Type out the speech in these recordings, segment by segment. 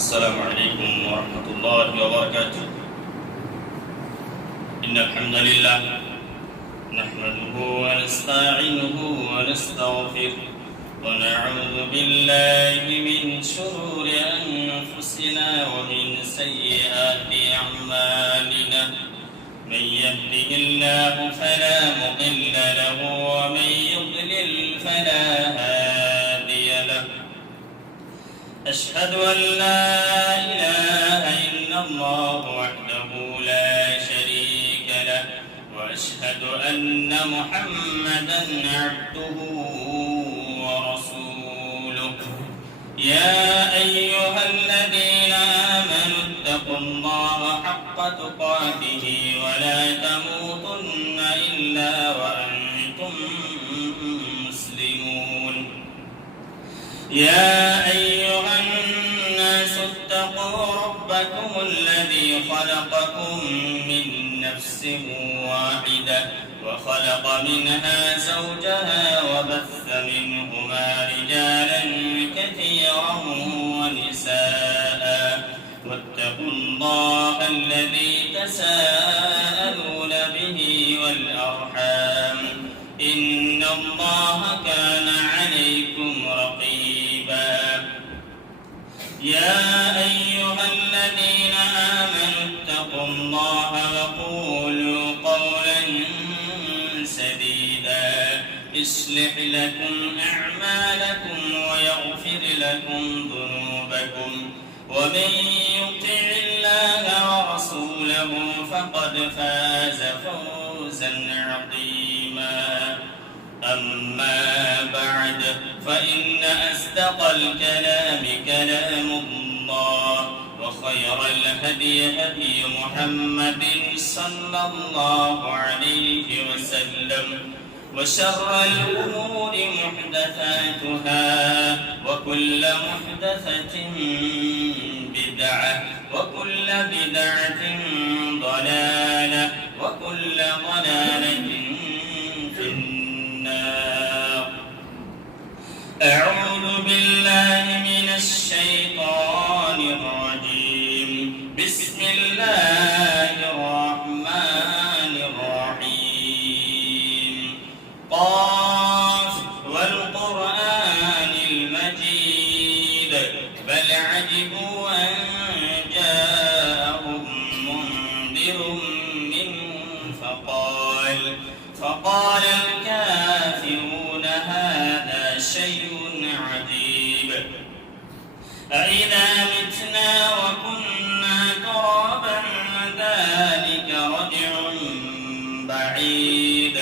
السلام عليكم ورحمة الله وبركاته. إن الحمد لله نحمده ونستعينه ونستغفره ونعوذ بالله من شرور أنفسنا ومن سيئات أعمالنا. من يهده الله فلا مضل له ومن يضلل فلا هادي له. أشهد أن لا إله إلا الله وحده لا شريك له وأشهد أن محمدا عبده ورسوله. يا أيها الذين آمنوا اتقوا الله حق تقاته ولا تموتن إلا وأنتم مسلمون. يا أيها الناس اتقوا ربكم الذي خلقكم من نفس واحدة وخلق منها زوجها وبث منهما رجالا كثيرا ونساء واتقوا الله الذي تساءلون به والأرحام إن الله كان عليكم رقيبا. يا أيها الذين آمنوا اتقوا الله وقولوا قولا سديدا يصلح لكم أعمالكم ويغفر لكم ذنوبكم ومن يطع الله ورسوله فقد فاز فوزا عظيما. أما بعد فإن أصدق الكلام كلام الله وخير الهدي هدي محمد صلى الله عليه وسلم وشر الأمور محدثاتها وكل محدثة بدعة وكل بدعة ضلالة وكل ضلالة في النار. أعوذ بالله من الشيطان الرجيم. بسم الله الرحمن الرحيم. قاف والقرآن المجيد بل عجبوا أن جاءهم منذر منهم فقال الكافرون هذا شيء عجيب. أإذا متنا وكنا ترابا ذلك رجع بعيد.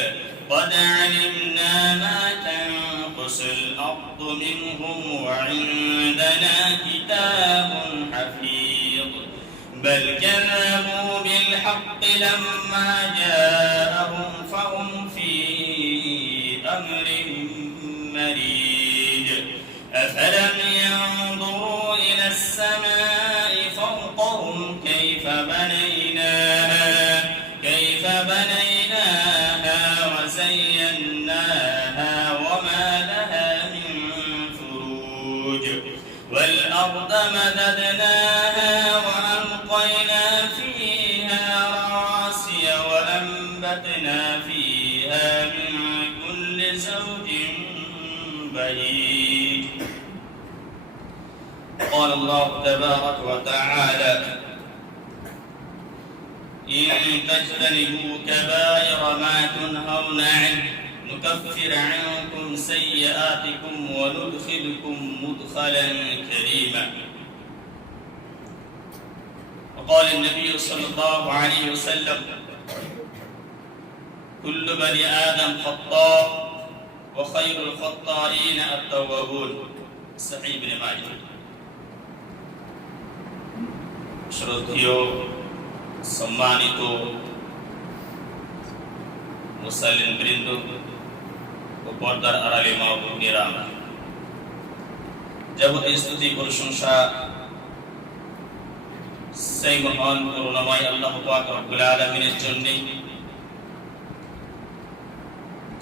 قد علمنا ما تنقص الأرض منهم وعندنا كتاب حفيظ. بل كذبوا بالحق لما جاءهم فهم في أمر مريج. أفلم ينظروا إلى السماء فوقهم كيف بنيناها وزيناها وما لها من فروج. والأرض مددناها وألقينا فيها رواسي وأنبتنا فيها من كل زوج بهيج. قال الله تبارك وتعالى إن تجتنبوا كبائر ما تنهون عنه نكفر عنكم سيئاتكم وندخلكم مدخلا كريما. وقال النبي صلى الله عليه وسلم: كل بني آدم خطاء وخير الخطائين التوابون. صحيح ابن ماجه. শ্রদ্ধেয় সম্মানিত মুসলিম বৃন্দ ও পর্দার আড়ালে মা ও বোনেরা, যাবতীয় স্তুতি প্রশংসা সেই মহান করুণাময় আল্লাহ পাক রব্বুল আলামিনের জন্য,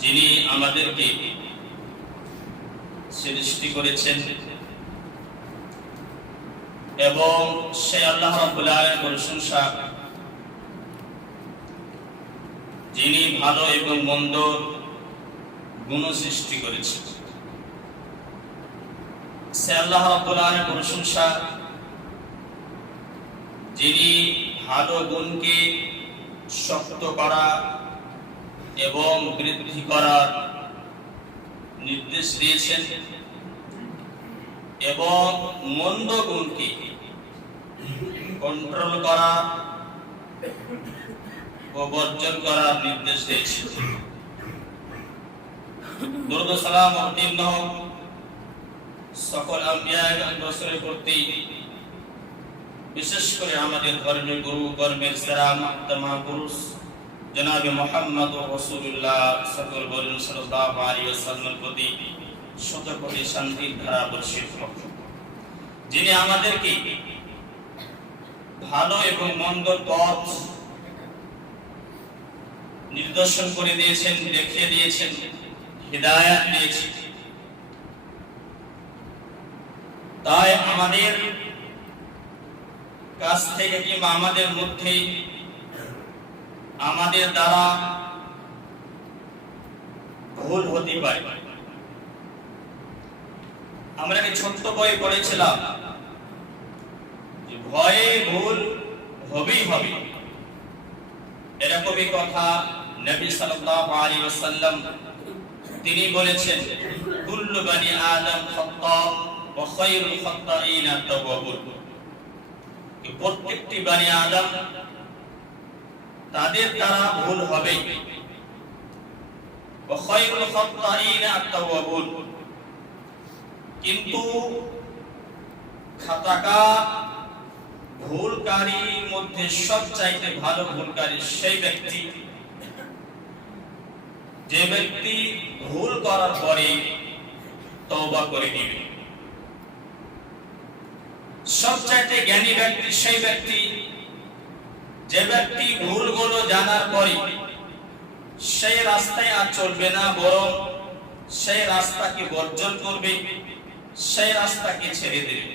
যিনি আমাদেরকে সৃষ্টি করেছেন এবং সেই আল্লাহ রাব্বুল আলামিনের প্রশংসা, যিনি ভালো এবং মন্দ গুণ সৃষ্টি করেছেন। সে আল্লাহ রাব্বুল আলামিনের প্রশংসা, যিনি ভালো গুণকে শক্ত করা এবং বৃদ্ধি করার নির্দেশ দিয়েছেন এবং মন্দ গুণকে কন্ট্রোল করা ও বর্জন করার নির্দেশ দিয়েছেন। দরুদ ও সালাম অবতীর্ণ হোক সকল আম্বিয়া এবং রাসূলের প্রতি, বিশেষ করে আমাদের ধর্মের গুরু, কর্মের সেরা মহাপুরুষ জনাবে মুহাম্মদ রাসূলুল্লাহ সাল্লাল্লাহু আলাইহি ওয়াসাল্লামের প্রতি শত কোটি শান্তির ধারা বর্ষিত হোক, যিনি আমাদেরকে ভালো এবং মন্দর পথ নির্দেশন করে দিয়েছেন, দেখিয়ে দিয়েছেন, হিদায়াত দিয়েছেন। তাই আমাদের কাছ থেকে কিংবা আমাদের মধ্যে, আমাদের দ্বারা ভুল হতে পারে। আমরা কি ছোট্ট বই পড়েছিলাম যে ভয়ে ভুল হবেই হবে, এরকমই কথা নবী সাল্লাল্লাহু আলাইহি ওয়াসাল্লাম তিনি বলেছেন, কুল্লু বনি আদম খাত্তা ওয়া খায়রুল খাত্তাইনা তাওয়াবুন। প্রত্যেকটি বনি আদম তাদের দ্বারা ভুল হবে, ওয়া খায়রুল খাত্তাইনা তাওয়াবুন, কিন্তু খাতাকার ভুলকারীর মধ্যে সবচাইতে ভালো ভুলকারী সেই ব্যক্তি যে ব্যক্তি ভুল করার পরে তওবা করে নেবে। সবচাইতে জ্ঞানী ব্যক্তি সেই ব্যক্তি যে ব্যক্তি ভুলগুলো জানার পরে সেই রাস্তায় আর চলবে না, বরং সেই রাস্তাকে বর্জন করবে, সেই রাস্তাকে ছেড়ে দেবে।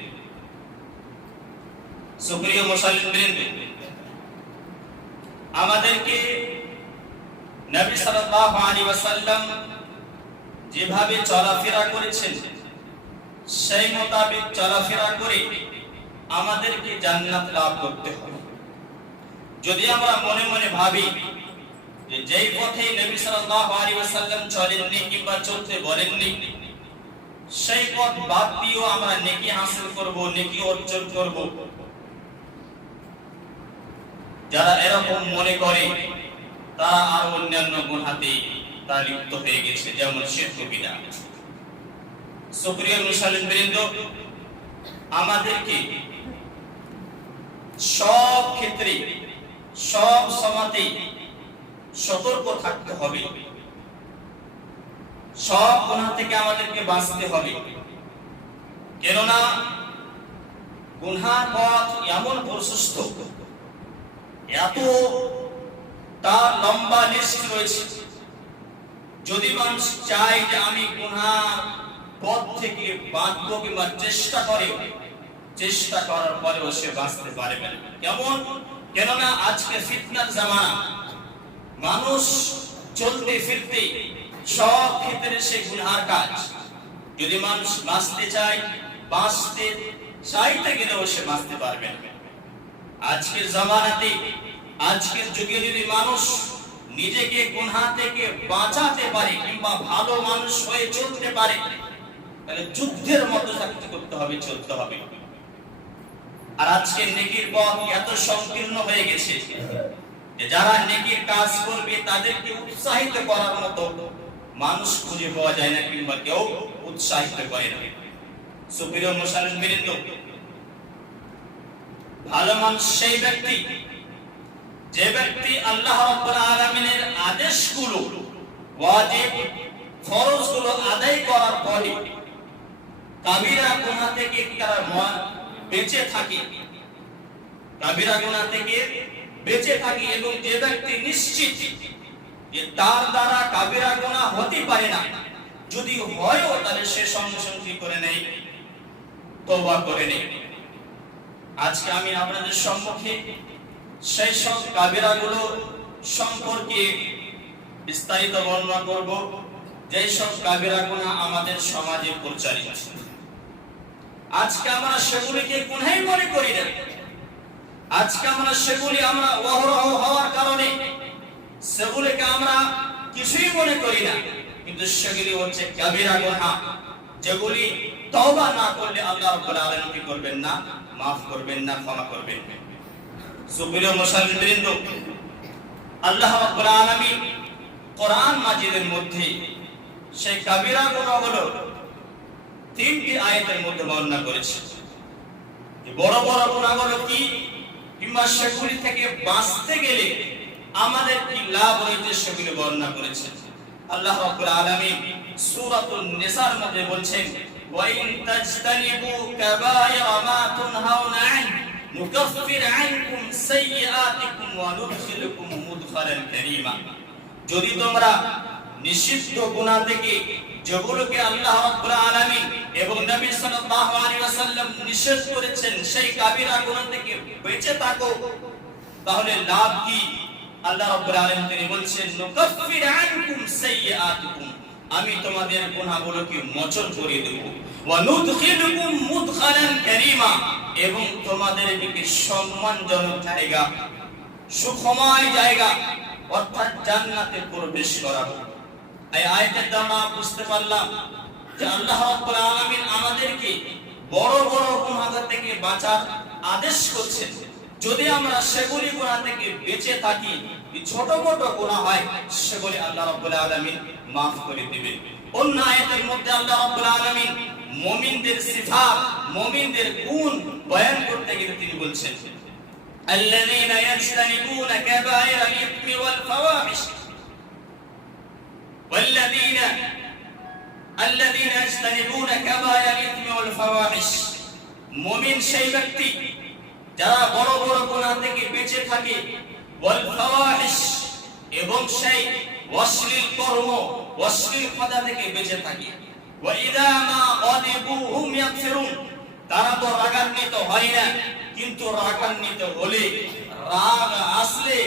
সুপ্রিয় মুসলিম, আমাদেরকে নবী সাল্লাল্লাহু আলাইহি ওয়াসাল্লাম যেভাবে চলাফেরা করেছেন সেই মোতাবেক চলাফেরা করে আমাদেরকে জান্নাত লাভ করতে হবে। যদি আমরা মনে মনে ভাবি যে যেই পথে নবী সাল্লাল্লাহু আলাইহি ওয়াসাল্লাম চলেননি কিংবা চলতে বলেননি, সেই পথ বাদ দিয়েও আমরা নেকি হাসিল করব, নেকি অর্জন করব, যারা এরকম মনে করে তারা আর অন্যান্য গুনাহে তারা লিপ্ত হয়ে গেছে, যেমন শিরক বিদআত। সুপ্রিয় মুসলিম বৃন্দ, আমাদেরকে সব ক্ষেত্রে সব সময়তে সতর্ক থাকতে হবে, সব গুনাহ থেকে আমাদেরকে বাঁচতে হবে। কেননা গুনার পথ এমন প্রশস্ত, এত তার লম্বা লিস্ট রয়েছে। যদি মানুষ চায় যে আমি গুনার পথ থেকে বাঁচবো কিংবা চেষ্টা করার পরেও সে বাঁচতে পারবে না। কেমন? কেননা আজকে ফিতনার জামানা, মানুষ চলতে ফিরতে সব ক্ষেত্রে সে গুনার কাজ। যদি মানুষ বাঁচতে চাইতে গেলেও সে বাঁচতে পারবে না। আজকের জামানাতে, আজকের যুগে যদি মানুষ নিজেকে গুনাহ থেকে বাঁচাতে পারে কিংবা ভালো মানুষ হয়ে চলতে পারে, তাহলে যুদ্ধের মতো তাকে করতে হবে, চলতে হবে। আর আজকে নেকির পথ এত সংকীর্ণ হয়ে গেছে যে যারা নেকির কাজ করবে তাদেরকে উৎসাহিত করার মতো মানুষ খুঁজে পাওয়া যায় না, কিংবা কেউ উৎসাহিত করে না। সুপ্রিয় মুসলিম, ভালো মানুষ সেই ব্যক্তি যে ব্যক্তি আল্লাহ রাব্বুল আলামিনের আদেশগুলো, ওয়াজিব ফরজগুলো আদায় করার পরে কাবিরা গুনাহ থেকে বেঁচে থাকে, কাবিরা গুনাহ থেকে বেঁচে থাকে, এবং যে ব্যক্তি নিশ্চিত যে তার দ্বারা কাবিরা গুনাহ হতে পারে না, যদি হয়ও তাহলে সে সঙ্গে সঙ্গে করে নেই, তওবা করে নেই। আজকে আমি আপনাদের সম্মুখে সেই সব কাবিরাগুলো সম্পর্কে বিস্তারিত বর্ণনা করব, যে সব কাবিরা গুনাহ আমাদের সমাজে প্রচারিত। আজকে আমরা সেগুলিকে গুনাহই মনে করি না। আজকে আমরা সেগুলি অহরহ হওয়ার কারণে সেগুলিকে আমরা কিছুই মনে করি না, কিন্তু সেগুলি হচ্ছে কাবিরা গুনাহ, যেগুলি তওবা না করলে আল্লাহ রাব্বুল আলামিন কি করবেন না? মাফ করবেন না, ক্ষমা করবেন না। সুপ্রিয় মুসলিম, আল্লাহ রাব্বুল আলামিন কোরআন মাজিদের মধ্যে সেই কাবিরা গুনাহগুলো 3টি আয়াতের মধ্যে বর্ণনা করেছে। যে বড় বড় গুনাহগুলো কি, কিংবা সেগুলি থেকে বাঁচতে গেলে আমাদের কি লাভ রয়েছে, সেগুলি বর্ণনা করেছে। আল্লাহ রাব্বুল আলামিন সূরাতুন নিসার মধ্যে বলছেন, ওয়া ইন তাজতানিবু কাবায়রা মা তুনহাউনা আন নুকাফির আনকুম সাইয়্যাতিকুম ওয়া নুদখিলুকুম মুদখালান কারীমা। যদি তোমরা নিষিদ্ধ গুনাহ থেকে, যেগুলোকে আল্লাহ রাব্বুল আলামিন এবং নবী সাল্লাল্লাহু আলাইহি ওয়াসাল্লাম নিষেধ করেছেন, সেই কাবিরা গুনাহ থেকে বেঁচে থাকো, তাহলে লাভ কি? আল্লাহ রাব্বুল আলামিন তিনি বলছেন, নুকাফির আনকুম সাইয়্যাতিকুম, আমি তোমাদের গুনাহগুলোকে মোচন করে দেব, ওয়া নুদখিলুকুম মুদখালান কারীমা, এবং তোমাদেরকে সম্মানজনক জায়গা, সুখময় জায়গা অর্থাৎ জান্নাতে প্রবেশ করাবো। এই আয়াতের দ্বারা বুঝতে পারলাম যে আল্লাহ রাব্বুল আলামিন আমাদেরকে বড় বড় গুনাহ থেকে বাঁচার আদেশ করছেন। যদি আমরা সেগুলি গুনাহ থেকে বেঁচে থাকি, ছোট ছোট গুনাহ হয়, সেগুলি আল্লাহ রাব্বুল আলামিন maaf করে দিবেন। অন্য আয়াতের মধ্যে আল্লাহ রাব্বুল আলামিন মুমিনদের সিফাত, মুমিনদের গুণ বয়ান করতে গিয়ে তিনি বলছেন, الذين يجتنبون كبائر الإثم والفواحش الذين يجتنبون كبائر الإثم والفواحش। মুমিন সেই ব্যক্তি যারা বড় বড় গুনাহ থেকে বেঁচে থাকে, ওয়াল ফাওয়াহিশ, এবং সেই অশ্লীল কর্ম, অশ্লীল কথা থেকে বেঁচে থাকে। ওয়া ইযা মা গাদিবু হুম ইয়াগফিরুন, তারা তো রাগান্বিত হয় না, কিন্তু রাগান্বিত হলে, রাগ আসলে,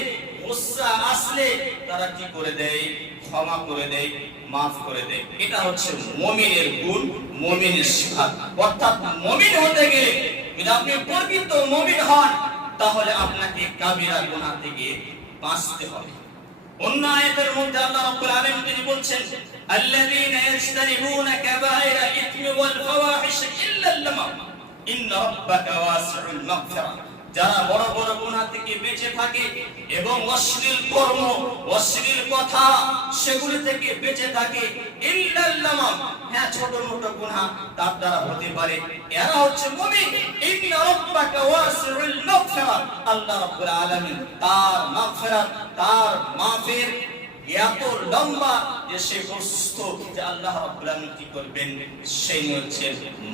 গুসা আসলে তারা কি করে দেয়? ক্ষমা করে দেয়, maaf করে দেয়। এটা হচ্ছে মুমিনের গুণ, মুমিনের সিফাত। অর্থাৎ মুমিন হতে গেলে, যদি আপনি প্রকৃত মুমিন হন, তাহলে আপনাকে কাবিরা গুনাহ থেকে বাঁচতে হবে। অন্য আয়াতের মধ্যে আল্লাহ রাব্বুল আলামিন তিনি বলছেন, আল্লাযীনা ইয়াজতানিবুনা কাবায়রা ইথমি ওয়াল ফাওয়াহিশ ইল্লা আল-লাম ইন্না রাব্বাকা ওয়াসিউল মাগফিরা। যারা বড় বড় গুনাহ থেকে বেঁচে থাকে এবং অশ্লীল কর্ম, অশ্লীল কথা, সেগুলি থেকে বেঁচে থাকে, ইল্লা আল-লাম, হ্যাঁ ছোট মোটো গুনাহ তার দ্বারা হতে পারে, এরা হচ্ছে মুমিন। ইন্না রাব্বাকা ওয়াসিউল মাগফিরা, আল্লাহ রাব্বুল আলামিন তার মাগফিরাত, তার মাফের এত লম্বা যে সে বস্তু যে আল্লাহ রাব্বুল আলামিন কি করবেন? সেই হচ্ছে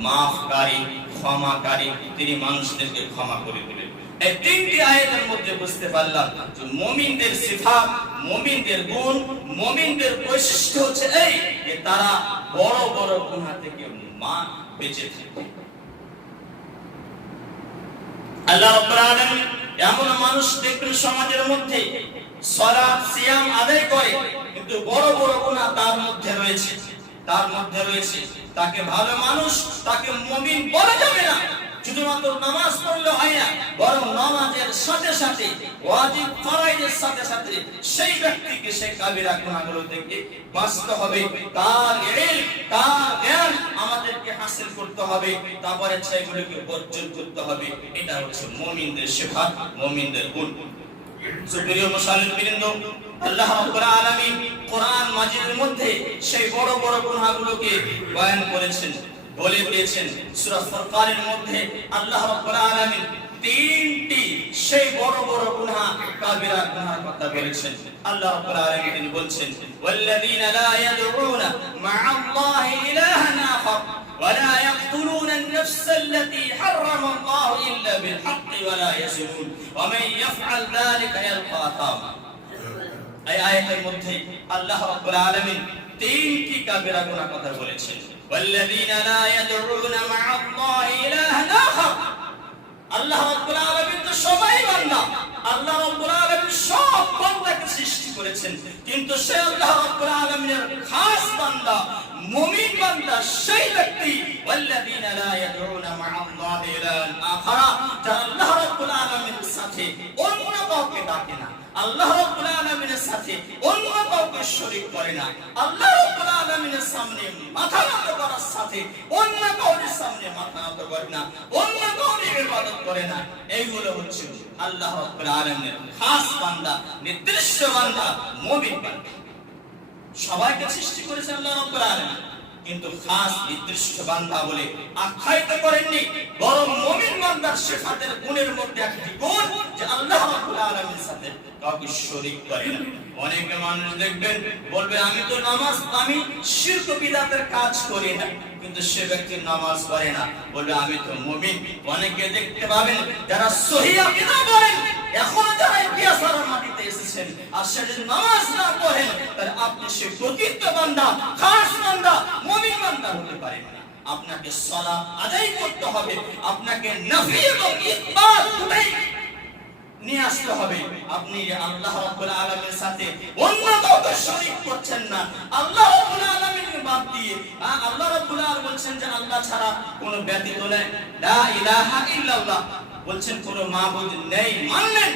মাফকারী, ক্ষমাকারী, তিনি মানুষদেরকে ক্ষমা করে দিবেন। এই 3টি আয়াতের মধ্যে বুঝতে পারলাম যে মুমিনদের সিফাত, মুমিনদের গুণ, মুমিনদের বৈশিষ্ট্য হচ্ছে এই যে তারা বড় বড় গুনাহ থেকে বেঁচে থাকে। আল্লাহ রাব্বুল আলামিন এমন মানুষ দেখবেন সমাজের মধ্যে সালাত সিয়াম আদায় করে, কিন্তু বড় বড় গুনাহ তার মধ্যে রয়েছে, তাকে ভালো মানুষ, তাকে মুমিন বলা যাবে না। শুধুমাত্র নামাজ পড়লে হয় না, বরং নামাজের সাথে সাথে ওয়াজিব ফরয়ের সাথে সাথে সেই ব্যক্তিকে সেই কাবিরা গুনাহগুলো থেকে বাঁচতে হবে। তার ইলম, তার জ্ঞান আমাদেরকে হাসিল করতে হবে, তারপরে সেগুলোকে বর্জন করতে হবে। এটা হচ্ছে মুমিনদের সিফাত, মুমিনদের গুণ। সুপ্রিয় মুসলিম, আল্লাহ রাব্বুল আলামিন কোরআন মাজিদের মধ্যে সেই বড় বড় গুনাহগুলোকে বয়ান করেছেন, বলে দিয়েছেন। সূরা ফুরকানের মধ্যে আল্লাহ রাব্বুল আলামিন তিনটি সেই বড় বড় গুনাহ, কাবিরা গুনাহর কথা বলেছেন। আল্লাহ রাব্বুল আলামিন বলছেন, ওয়াল্লাযীনা লা ইয়াদউনা মা'আল্লাহি ইলাহান আখার ولا يقتلون النفس التي حرم الله إلا بالحق ولا يزنون ومن يفعل ذلك يلقى أثاما। এই আয়াতের মধ্যে আল্লাহ রাব্বুল আলামিন তিনটি কাবিরা গুনাহ কথা বলেছেন। والذين لا يدعون مع الله إلها آخر। আল্লাহ রাব্বুল আলামিন তো সবাই বান্দা, আল্লাহ রাব্বুল আলামিন সব বান্দাকে সৃষ্টি করেছেন, কিন্তু সে আল্লাহ রাব্বুল আলামিনের খাস বান্দা, মুমিন বান্দা সেই ব্যক্তি والذين لا يدعون مع الله إلها آخر, যারা আল্লাহ রাব্বুল আলামিনের সাথে অন্য কাউকে ডাকে না, আল্লাহ রাব্বুল আলামিনের সাথে অন্য কাউকে শরীক করে না, আল্লাহ রাব্বুল আলামিনের সামনে মাথা নত করার সাথে অন্য কাউর সামনে মাথা নত করে না, অন্য কাউর ইবাদত করে না। এইগুলো হচ্ছে আল্লাহ রাব্বুল আলামিনের খাস বান্দা, নির্দিষ্ট বান্দা, মুমিন বান্দা। সবাইকে সৃষ্টি করেছেন আল্লাহ রাব্বুল আলামিন, কিন্তু খাস নির্দিষ্ট বান্দা বলে আখ্যায়িত করেননি, বরং মুমিন বান্দার সিফাতের গুণের মধ্যে একটি গুণ যে আল্লাহ রাব্বুল আলামিনের সাথে কাউকে শরীক করে না। অনেকে মানুষ দেখবেন বলবে আমি তো নামাজ, আমি শিরক বিদআতের কাজ করি না, কিন্তু সে ব্যক্তি নামাজ পড়ে না, বলবে আমি তো মুমিন। অনেকে দেখতে পাবেন যারা সহিহ আকীদা করেন, এখন যারা ইতিহাসের মাটিতে এসেছেন, আর সে যদি নামাজ না পড়েন, তাহলে আপনি সে প্রকৃত বান্দা, খাস বান্দা, মুমিন বান্দা হতে পারেন না। আপনাকে সালাত আদায় করতে হবে, আপনাকে নফি এবং ইসবাত দুটোই নিয়ে আসতে হবে। আপনি আল্লাহ রাব্বুল আলামিনের সাথে অন্য কাউকে শরীক করছেন না, আল্লাহ রাব্বুল আলামিনকে বাদ দিয়ে। আল্লাহ রাব্বুল আলামিন বলছেন যে আল্লাহ ছাড়া কোনো ব্যতীত নেই, লা ইলাহা ইল্লাল্লাহ বলছেন, কোনো মাবুদ নেই মানলেন,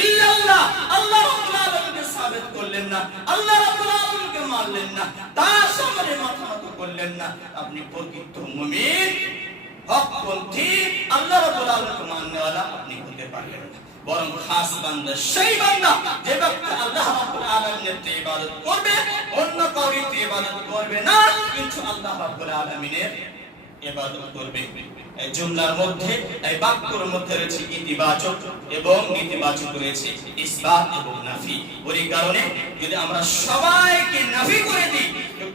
ইল্লাল্লাহ আল্লাহ রাব্বুল আলামিনকে সাবিত করলেন না, আল্লাহ রাব্বুল আলামিনকে মানলেন না, তার সামনে মাথা নত করলেন না, আপনি প্রকৃত মুমিন, হকপন্থী, আল্লাহ রাব্বুল আলামিনকে মাননেওয়ালা আপনি হতে পারলেন না। বরং খাস বান্দা সেই বান্দা যে ব্যক্তি আল্লাহ রাব্বুল আলামিনের ইবাদত করবে, অন্য কারোর ইবাদত করবে না, কিন্তু আল্লাহ রাব্বুল আলামিনের ইবাদত করবে। এই জুমলার মধ্যে, এই বাক্যের মধ্যে রয়েছে ইতিবাচক এবং নেতিবাচক, রয়েছে ইসবাত এবং নাফি। ওই কারণে যদি আমরা সবাইকে নাফি করে দিই,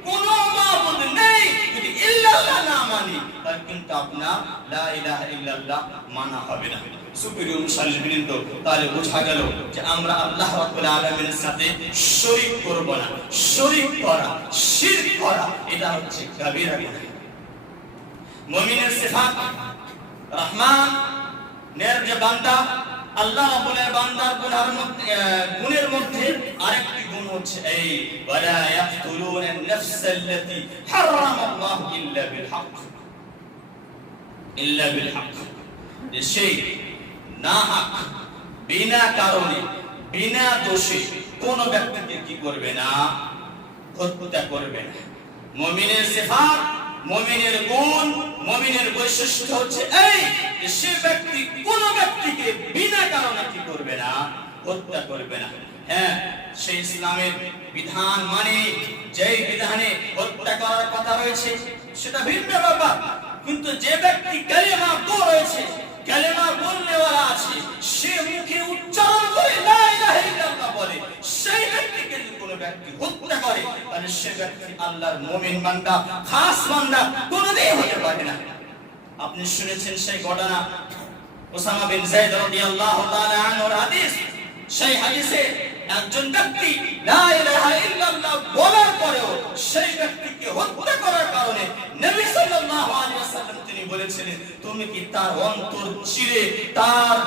কোনো মাবুদ নেই, যদি ইল্লাল্লাহ না মানি, তাহলে কিন্তু আপনার লা ইলাহা ইল্লাল্লাহ মানা হবে না। সুপ্রিয় মুসলিম, তাহলে বোঝা গেল যে আমরা আল্লাহ রাব্বুল আলামিনের সাথে শরীক করব না। শরীক করা, শিরক করা, এটা হচ্ছে কাবীরা গুনাহ। মুমিনের সিফাত, রহমান নের যে বান্দা, আল্লাহ রাব্বুল বান্দার গুণের মধ্যে আরেকটি গুণ হচ্ছে এই ওয়ালা ইয়াকতুলুনা আন-নাফসাল্লাতী হারামাল্লাহু ইল্লা বিল হক, ইল্লা বিল হক, যে সেই না হক, বিনা কারণে, বিনা দোষে কোন ব্যক্তিকে কি করবে না, হত্যা করবে না। মুমিনের সিফাত, মুমিনের গুণ, মুমিনের বৈশিষ্ট্য হচ্ছে এই যে সে ব্যক্তি কোন ব্যক্তিকে বিনা কারণে কি করবে না, হত্যা করবে না। হ্যাঁ, সেই ইসলামের বিধান মানে যেই বিধানে হত্যা করার কথা রয়েছে সেটা ভিন্ন ব্যাপার, কিন্তু যে ব্যক্তি কালিমা পড়েছে, কালিমা বলনেওয়ালা আছে, সে মুখে উচ্চারণ করে লা ইলাহা ইল্লাল্লাহ বলে, সেই ব্যক্তিকে যদি কোনো ব্যক্তি হত্যা করে, তাহলে সে ব্যক্তি আল্লাহর মুমিন বান্দা, খাস বান্দা কোনদিন হতে পারে না। আপনি শুনেছেন সেই ঘটনা, ওসামা বিন যায়েদ রাদিয়াল্লাহু তাআলা আনহুর হাদিস। সেই হাদিসে একজন ব্যক্তি লা ইলাহা ইল্লাল্লাহ বলার পরেও সেই ব্যক্তিকে হত্যা করার কারণে নবী সাল্লাল্লাহু আলাইহি ওয়াসাল্লাম তিনি বলেছিলেন, তুমি কি তার অন্তর চিরে, তার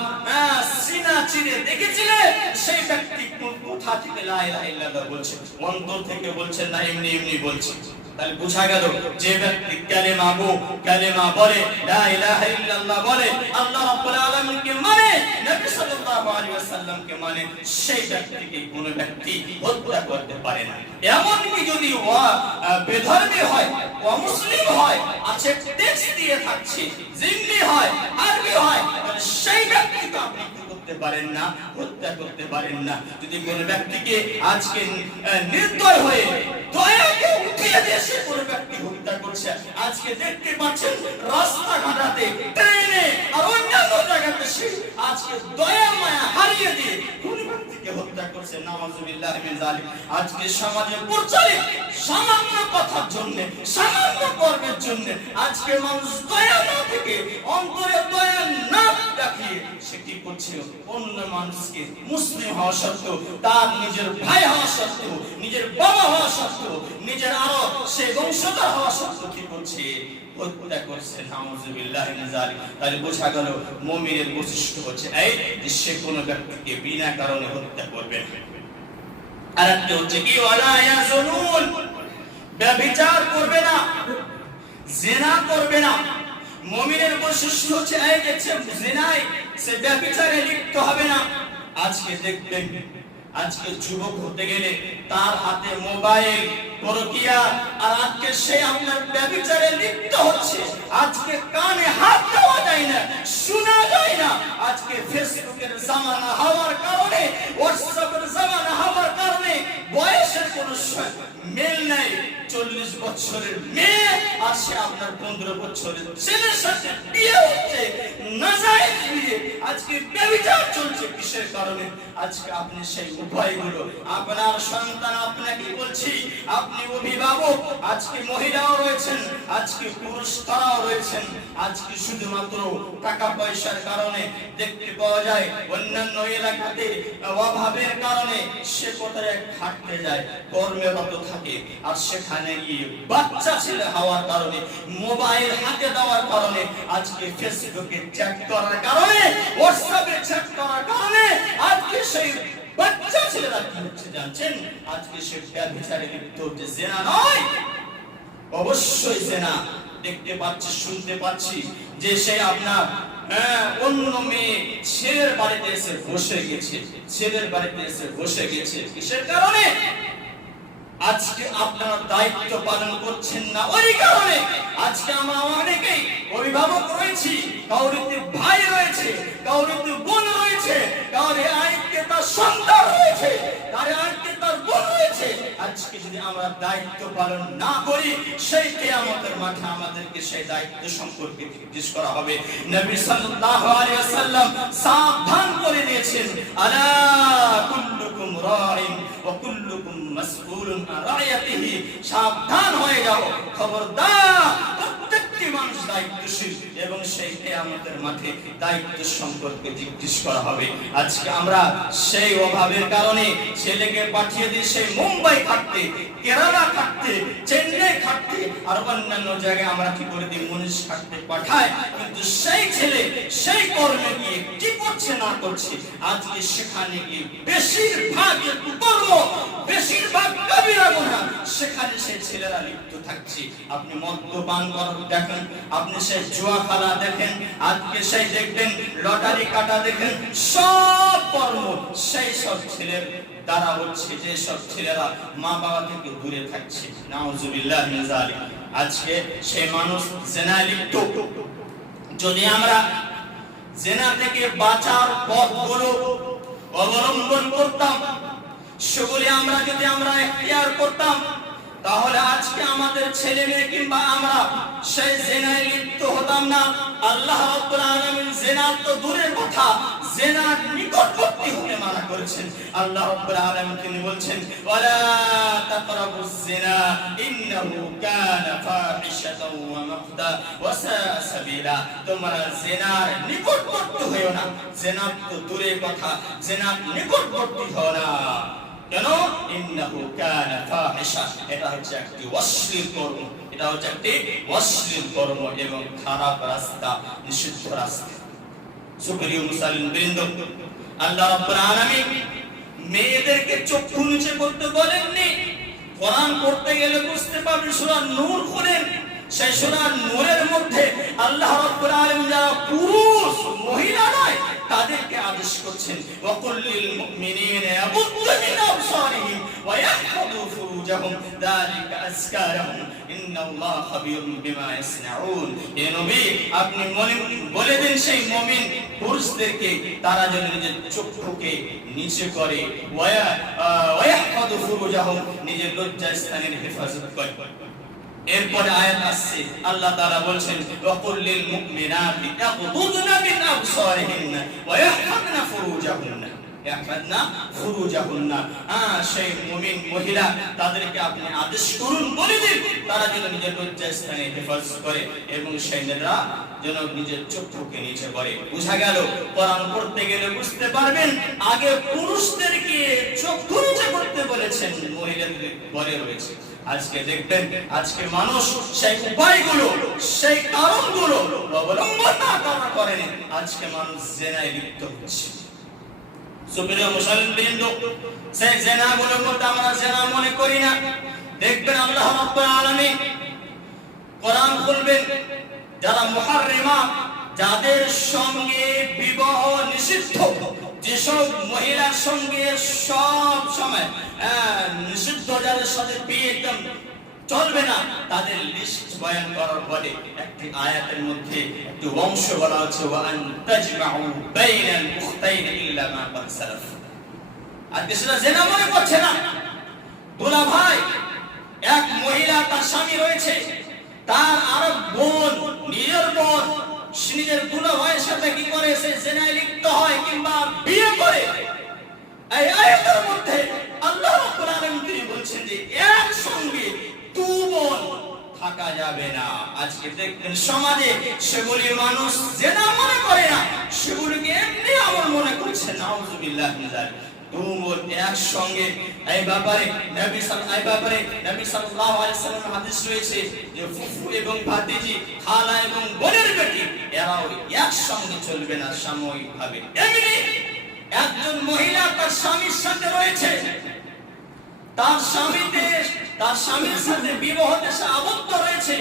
সিনা চিরে দেখেছিলে সেই ব্যক্তি কোথা থেকে লা ইলাহা ইল্লাল্লাহ বলছে? অন্তর থেকে বলছেন না এমনি এমনি বলছে? তাহলে বোঝা গেল যে ব্যক্তি কালেমা বলে, লা ইলাহা ইল্লাল্লাহ বলে, আল্লাহ রাব্বুল আলামিনকে মানে, নবী সাল্লাল্লাহু আলাইহি ওয়াসাল্লামকে মানে, সেই ব্যক্তিকে কোনো ব্যক্তি হত্যা করতে পারে না। এমনকি যদি বেধর্মী হয়, অমুসলিম হয়, আছে টেক্সট দিয়ে থাকছে, জিম্মি হয়, আরবি হয়, তাহলে সেই ব্যক্তিকে আপনি করতে পারেন না, হত্যা করতে পারেন না। যদি কোনো ব্যক্তিকে আজকে নির্দয় হয়ে দয়াকে উঠিয়ে দিয়ে সে কোনো ব্যক্তি হত্যা করছে, আজকে দেখতে পাচ্ছেন রাস্তাঘাটাতে, ট্রেনে আর অন্যান্য জায়গাতে সে আজকে দয়া মায়া হারিয়ে দিয়ে কোন ব্যক্তিকে হত্যা করছে, নাউযুবিল্লাহ মিন যালিক। আজকে সমাজে প্রচলিত সামান্য কথার জন্য, সামান্য কর্মের জন্য আজকে মানুষ দয়া না থেকে, অন্তরে দয়া না দেখিয়ে সে কি করছে, অন্য মানুষকে মুসলিম হওয়া সত্ত্বেও, তার নিজের ভাই হওয়া সত্ত্বেও, নিজের বাবা হওয়া সত্ত্বেও, নিজের আরো সে বংশধর হওয়া সত্ত্বেও কি করছে, হত্যা করছে, নাউযুবিল্লাহ মিন যালিক। তাহলে বোঝা গেল মুমিনের বৈশিষ্ট্য হচ্ছে এই যে সে কোনো ব্যক্তিকে বিনা কারণে হত্যা করবে না। আর একটা হচ্ছে কি, ওয়ালা ইয়াজুনুন, ব্যভিচার করবে না, জিনা করবে না। মুমিনের বৈশিষ্ট্য হচ্ছে এই যে জিনায়, সে ব্যভিচারে লিপ্ত হবে না। আজকে দেখবেন, আজকে যুবক হতে গেলে তার হাতে মোবাইল, পরকিয়া, আর আজকে সে আপনার ব্যভিচারে লিপ্ত হচ্ছে। আজকে কানে হাত দেওয়া যায় না, শোনা যায় না। আজকে ফেসবুকের জামানা হওয়ার কারণে, হোয়াটসঅ্যাপের জামানা হওয়ার কারণে বয়সের কোনো মেল নাই। 40 বছরের মেয়ে আর সে আপনার 15 বছরের ছেলের সাথে বিয়ে হচ্ছে, নাজায়েজ বিয়ে। আজকে ব্যভিচার চলছে কিসের কারণে? আজকে আপনি সেই উপায়গুলো, আপনার সন্তান, আপনাকে বলছি, আপনি অভিভাবক, আজকে মহিলাও রয়েছেন, আজকে পুরুষ তারাও রয়েছেন। আজকে শুধুমাত্র টাকা পয়সার কারণে দেখতে পাওয়া যায় অন্যান্য এলাকাতে অভাবের কারণে সে কোথায় খাটতে যায়, কর্মরত থাকে, আর সেখানে গিয়ে বাচ্চা ছেলে হওয়ার কারণে, মোবাইল হাতে দেওয়ার কারণে, আজকে ফেসবুকে চ্যাট করার কারণে, হোয়াটসঅ্যাপে চ্যাট করার কারণে আজকে সেই বাচ্চা ছেলেরা কি হচ্ছে জানছেন? আজকে সে ব্যভিচারে লিপ্ত হচ্ছে। জিনা নয়, অবশ্যই জিনা। দেখতে পাচ্ছি, শুনতে পাচ্ছি যে সে আপনার অন্য মেয়ে ছেলের বাড়িতে এসে বসে গেছে, ছেলের বাড়িতে এসে বসে গেছে। কিসের কারণে? আজকে আপনারা দায়িত্ব পালন করছেন না, ওই কারণে। আজকে আমরা অনেকেই অভিভাবক রয়েছি, কাউরিতে ভাই রয়েছে, কাউরিতে বোন রয়েছে, কাউরি আইকে তার সন্তান রয়েছে, কাউরি আইকে তার বোন রয়েছে। আজকে যদি আমরা দায়িত্ব পালন না করি, সেই কিয়ামতের মাঠে আমাদেরকে সেই দায়িত্ব সম্পর্কে জিজ্ঞেস করা হবে। নবী সাল্লাল্লাহু আলাইহি ওয়াসাল্লাম সাবধান করে দিয়েছেন, আলা কুল্লুকুম রাইন ওয়া কুল্লুকুম মাসউলুন আন রাইয়াতিহি। সাবধান হয়ে যাও, খবরদার, প্রত্যেকটি মানুষ দায়িত্বশীল এবং সেই কিয়ামতের মাঠে দায়িত্ব সম্পর্কে জিজ্ঞেস করা হবে। আজকে আমরা সেই অভাবের কারণে ছেলেকে পাঠিয়ে দিই সেই মুম্বাই খাটতে, কেরালা খাটতে, চেন্নাই খাটতে, আর অন্যান্য জায়গায় আমরা কি করে দিই, মনীষ খাটতে পাঠায়। কিন্তু সেই ছেলে সেই কর্মে গিয়ে কি করছে না করছে, আজকে সেখানে গিয়ে বেশিরভাগ কর্ম, বেশিরভাগ কবিরা গুনাহ, সেখানে সেই ছেলেরা লিপ্ত থাকছে। আপনি মদ্যপান করেন দেখেন, আপনি সেই জুয়া খেলা দেখেন, আজকে সেই দেখবেন লটারি কাটা দেখেন, সব কর্ম সেই সব ছেলের দ্বারা হচ্ছে, যে সব ছেলেরা মা বাবা থেকে দূরে থাকছে, নাউযুবিল্লাহ মিন যালিক। আজকে সেই মানুষ জিনায় লিপ্ত। যদি আমরা জিনা থেকে বাঁচার পথগুলো অবলম্বন করতাম, সেগুলি আমরা যদি এখতিয়ার করতাম, তাহলে আজকে আমাদের ছেলে মেয়ে কিংবা আমরা সেই জিনায় লিপ্ত হতাম না। আল্লাহ রাব্বুল আলামিন জিনা তো দূরের কথা, জিনার নিকটবর্তী হতে মানা করেছেন। আল্লাহ রাব্বুল আলামিন তিনি বলছেন, ওয়ালা তাকরাবুজ জিনা ইন্নাহু কানা ফাহিশাতাও ওয়া মাকতা ওয়া সাআ সাবিলা। তোমরা জিনার নিকটবর্তী হয়ো না। জিনা তো দূরের কথা, জিনার নিকটবর্তী হও না। কেন? ইন্নাহু কানা ফাহিশা, এটা হচ্ছে একটি অশ্লীল কর্ম, এটা হচ্ছে একটি অশ্লীল কর্ম এবং খারাপ রাস্তা, নিষিদ্ধ রাস্তা। সুপ্রিয় মুসলিম বৃন্দ, আল্লাহ রাব্বুল আলামিন মেয়েদেরকে চক্ষু নিচে করতে বলেননি, কোরআন পড়তে গেলে বুঝতে পারবেন, সূরা নূর খুলেন, সেই সূরা নূরের মধ্যে আল্লাহ রাব্বুল আলামিন যারা পুরুষ মহিলা নয় তাদেরকে আদেশ করছেন, ওয়াকুল লিল মুমিনিনা ইয়াগুদ্দু মিন আবসারিহিম ওয়া ইয়াহফাযু ফুরুজাহুম যালিকা আযকা লাহুম ইন্নাল্লাহা খাবীরুম বিমা ইয়াসনাউন। হে নবী, আপনি বলে দিন সেই মুমিন পুরুষদেরকে তারা যেন নিজের চক্ষুকে নিচে করে, ওয়া ইয়াহফাযু ফুরুজাহুম নিজের লজ্জাস্থানের হেফাজত করে। এরপরে আয়াত আসছে, আল্লাহ তাআলা বলছেন, ওয়াকুল লিল মুমিনাতি ইয়াগুদুনা মিন আবসারিহিন্না ওয়া ইয়াহফাযনা ফুরুজাহুন্না, ইয়াহফাযনা ফুরুজাহুন্না। সেই মুমিন মহিলা তাদেরকে আপনি আদেশ করুন, বলে দিন তারা যেন নিজের লজ্জাস্থানে হেফাজত করে এবং সেই মেয়েরা যেন নিজের চক্ষুকে নিচে করে। বুঝা গেল, কোরআন পড়তে গেলে বুঝতে পারবেন আগে পুরুষদেরকে চক্ষু নিচে করতে বলেছেন, মহিলাদের পরে রয়েছে। আজকে দেখবেন, আজকে মানুষ সেই উপায়গুলো, সেই কারণগুলো অবলম্বন না করার কারণে আজকে মানুষ জিনায় লিপ্ত হচ্ছে। সুপ্রিয় মুসলমান, সেই জিনাগুলোর মধ্যে আমরা জিনা মনে করি না। দেখবেন আল্লাহ রাব্বুল আলামিন কোরআন খুলবেন, যারা মুহাররিমা, যাদের সঙ্গে বিবাহ নিষিদ্ধ, যেসব মহিলার সঙ্গে সব সময় নিষিদ্ধ, যাদের সাথে বিয়ে চলবে না, তাদের লিস্ট বয়ান করার পরে একটি আয়াতের মধ্যে একটি অংশ বলা হচ্ছে, ওয়া আন তাজমাউ বাইনাল উখতাইন ইল্লা মা ক্বাদ সালাফ। আজকে সেটা জিনা মনে করছে না। দুলা ভাই, এক মহিলা, তার স্বামী রয়েছে, তার আরেক বোন, নিজের বোন, নিজের দুলা ভাইয়ের সাথে কি করে, সে জিনায় লিপ্ত হয় কিংবা বিয়ে করে। এই আয়াতের মধ্যে আল্লাহ রাব্বুল আলামিন তিনি বলছেন যে একসঙ্গে দু বোন থাকা যাবে না। আজকে দেখবেন সমাজে সেগুলি মানুষ জিনা মনে করে না, সেগুলিকে এমনি আমল মনে করছে। নাউযুবিল্লাহি মিন যালিক। দু বোন একসঙ্গে, এই ব্যাপারে নবী সাল্লাল্লাহু আলাইহি ওয়াসাল্লামের হাদিস রয়েছে যে ফুফু এবং ভাতিজি, খালা এবং বোনের বেটি, এরাও একসঙ্গে চলবে না সাময়িকভাবে। এমনি একজন মহিলা তার স্বামীর সাথে রয়েছে, তার স্বামীর সাথে বিবাহতে সে আবদ্ধ রয়েছে,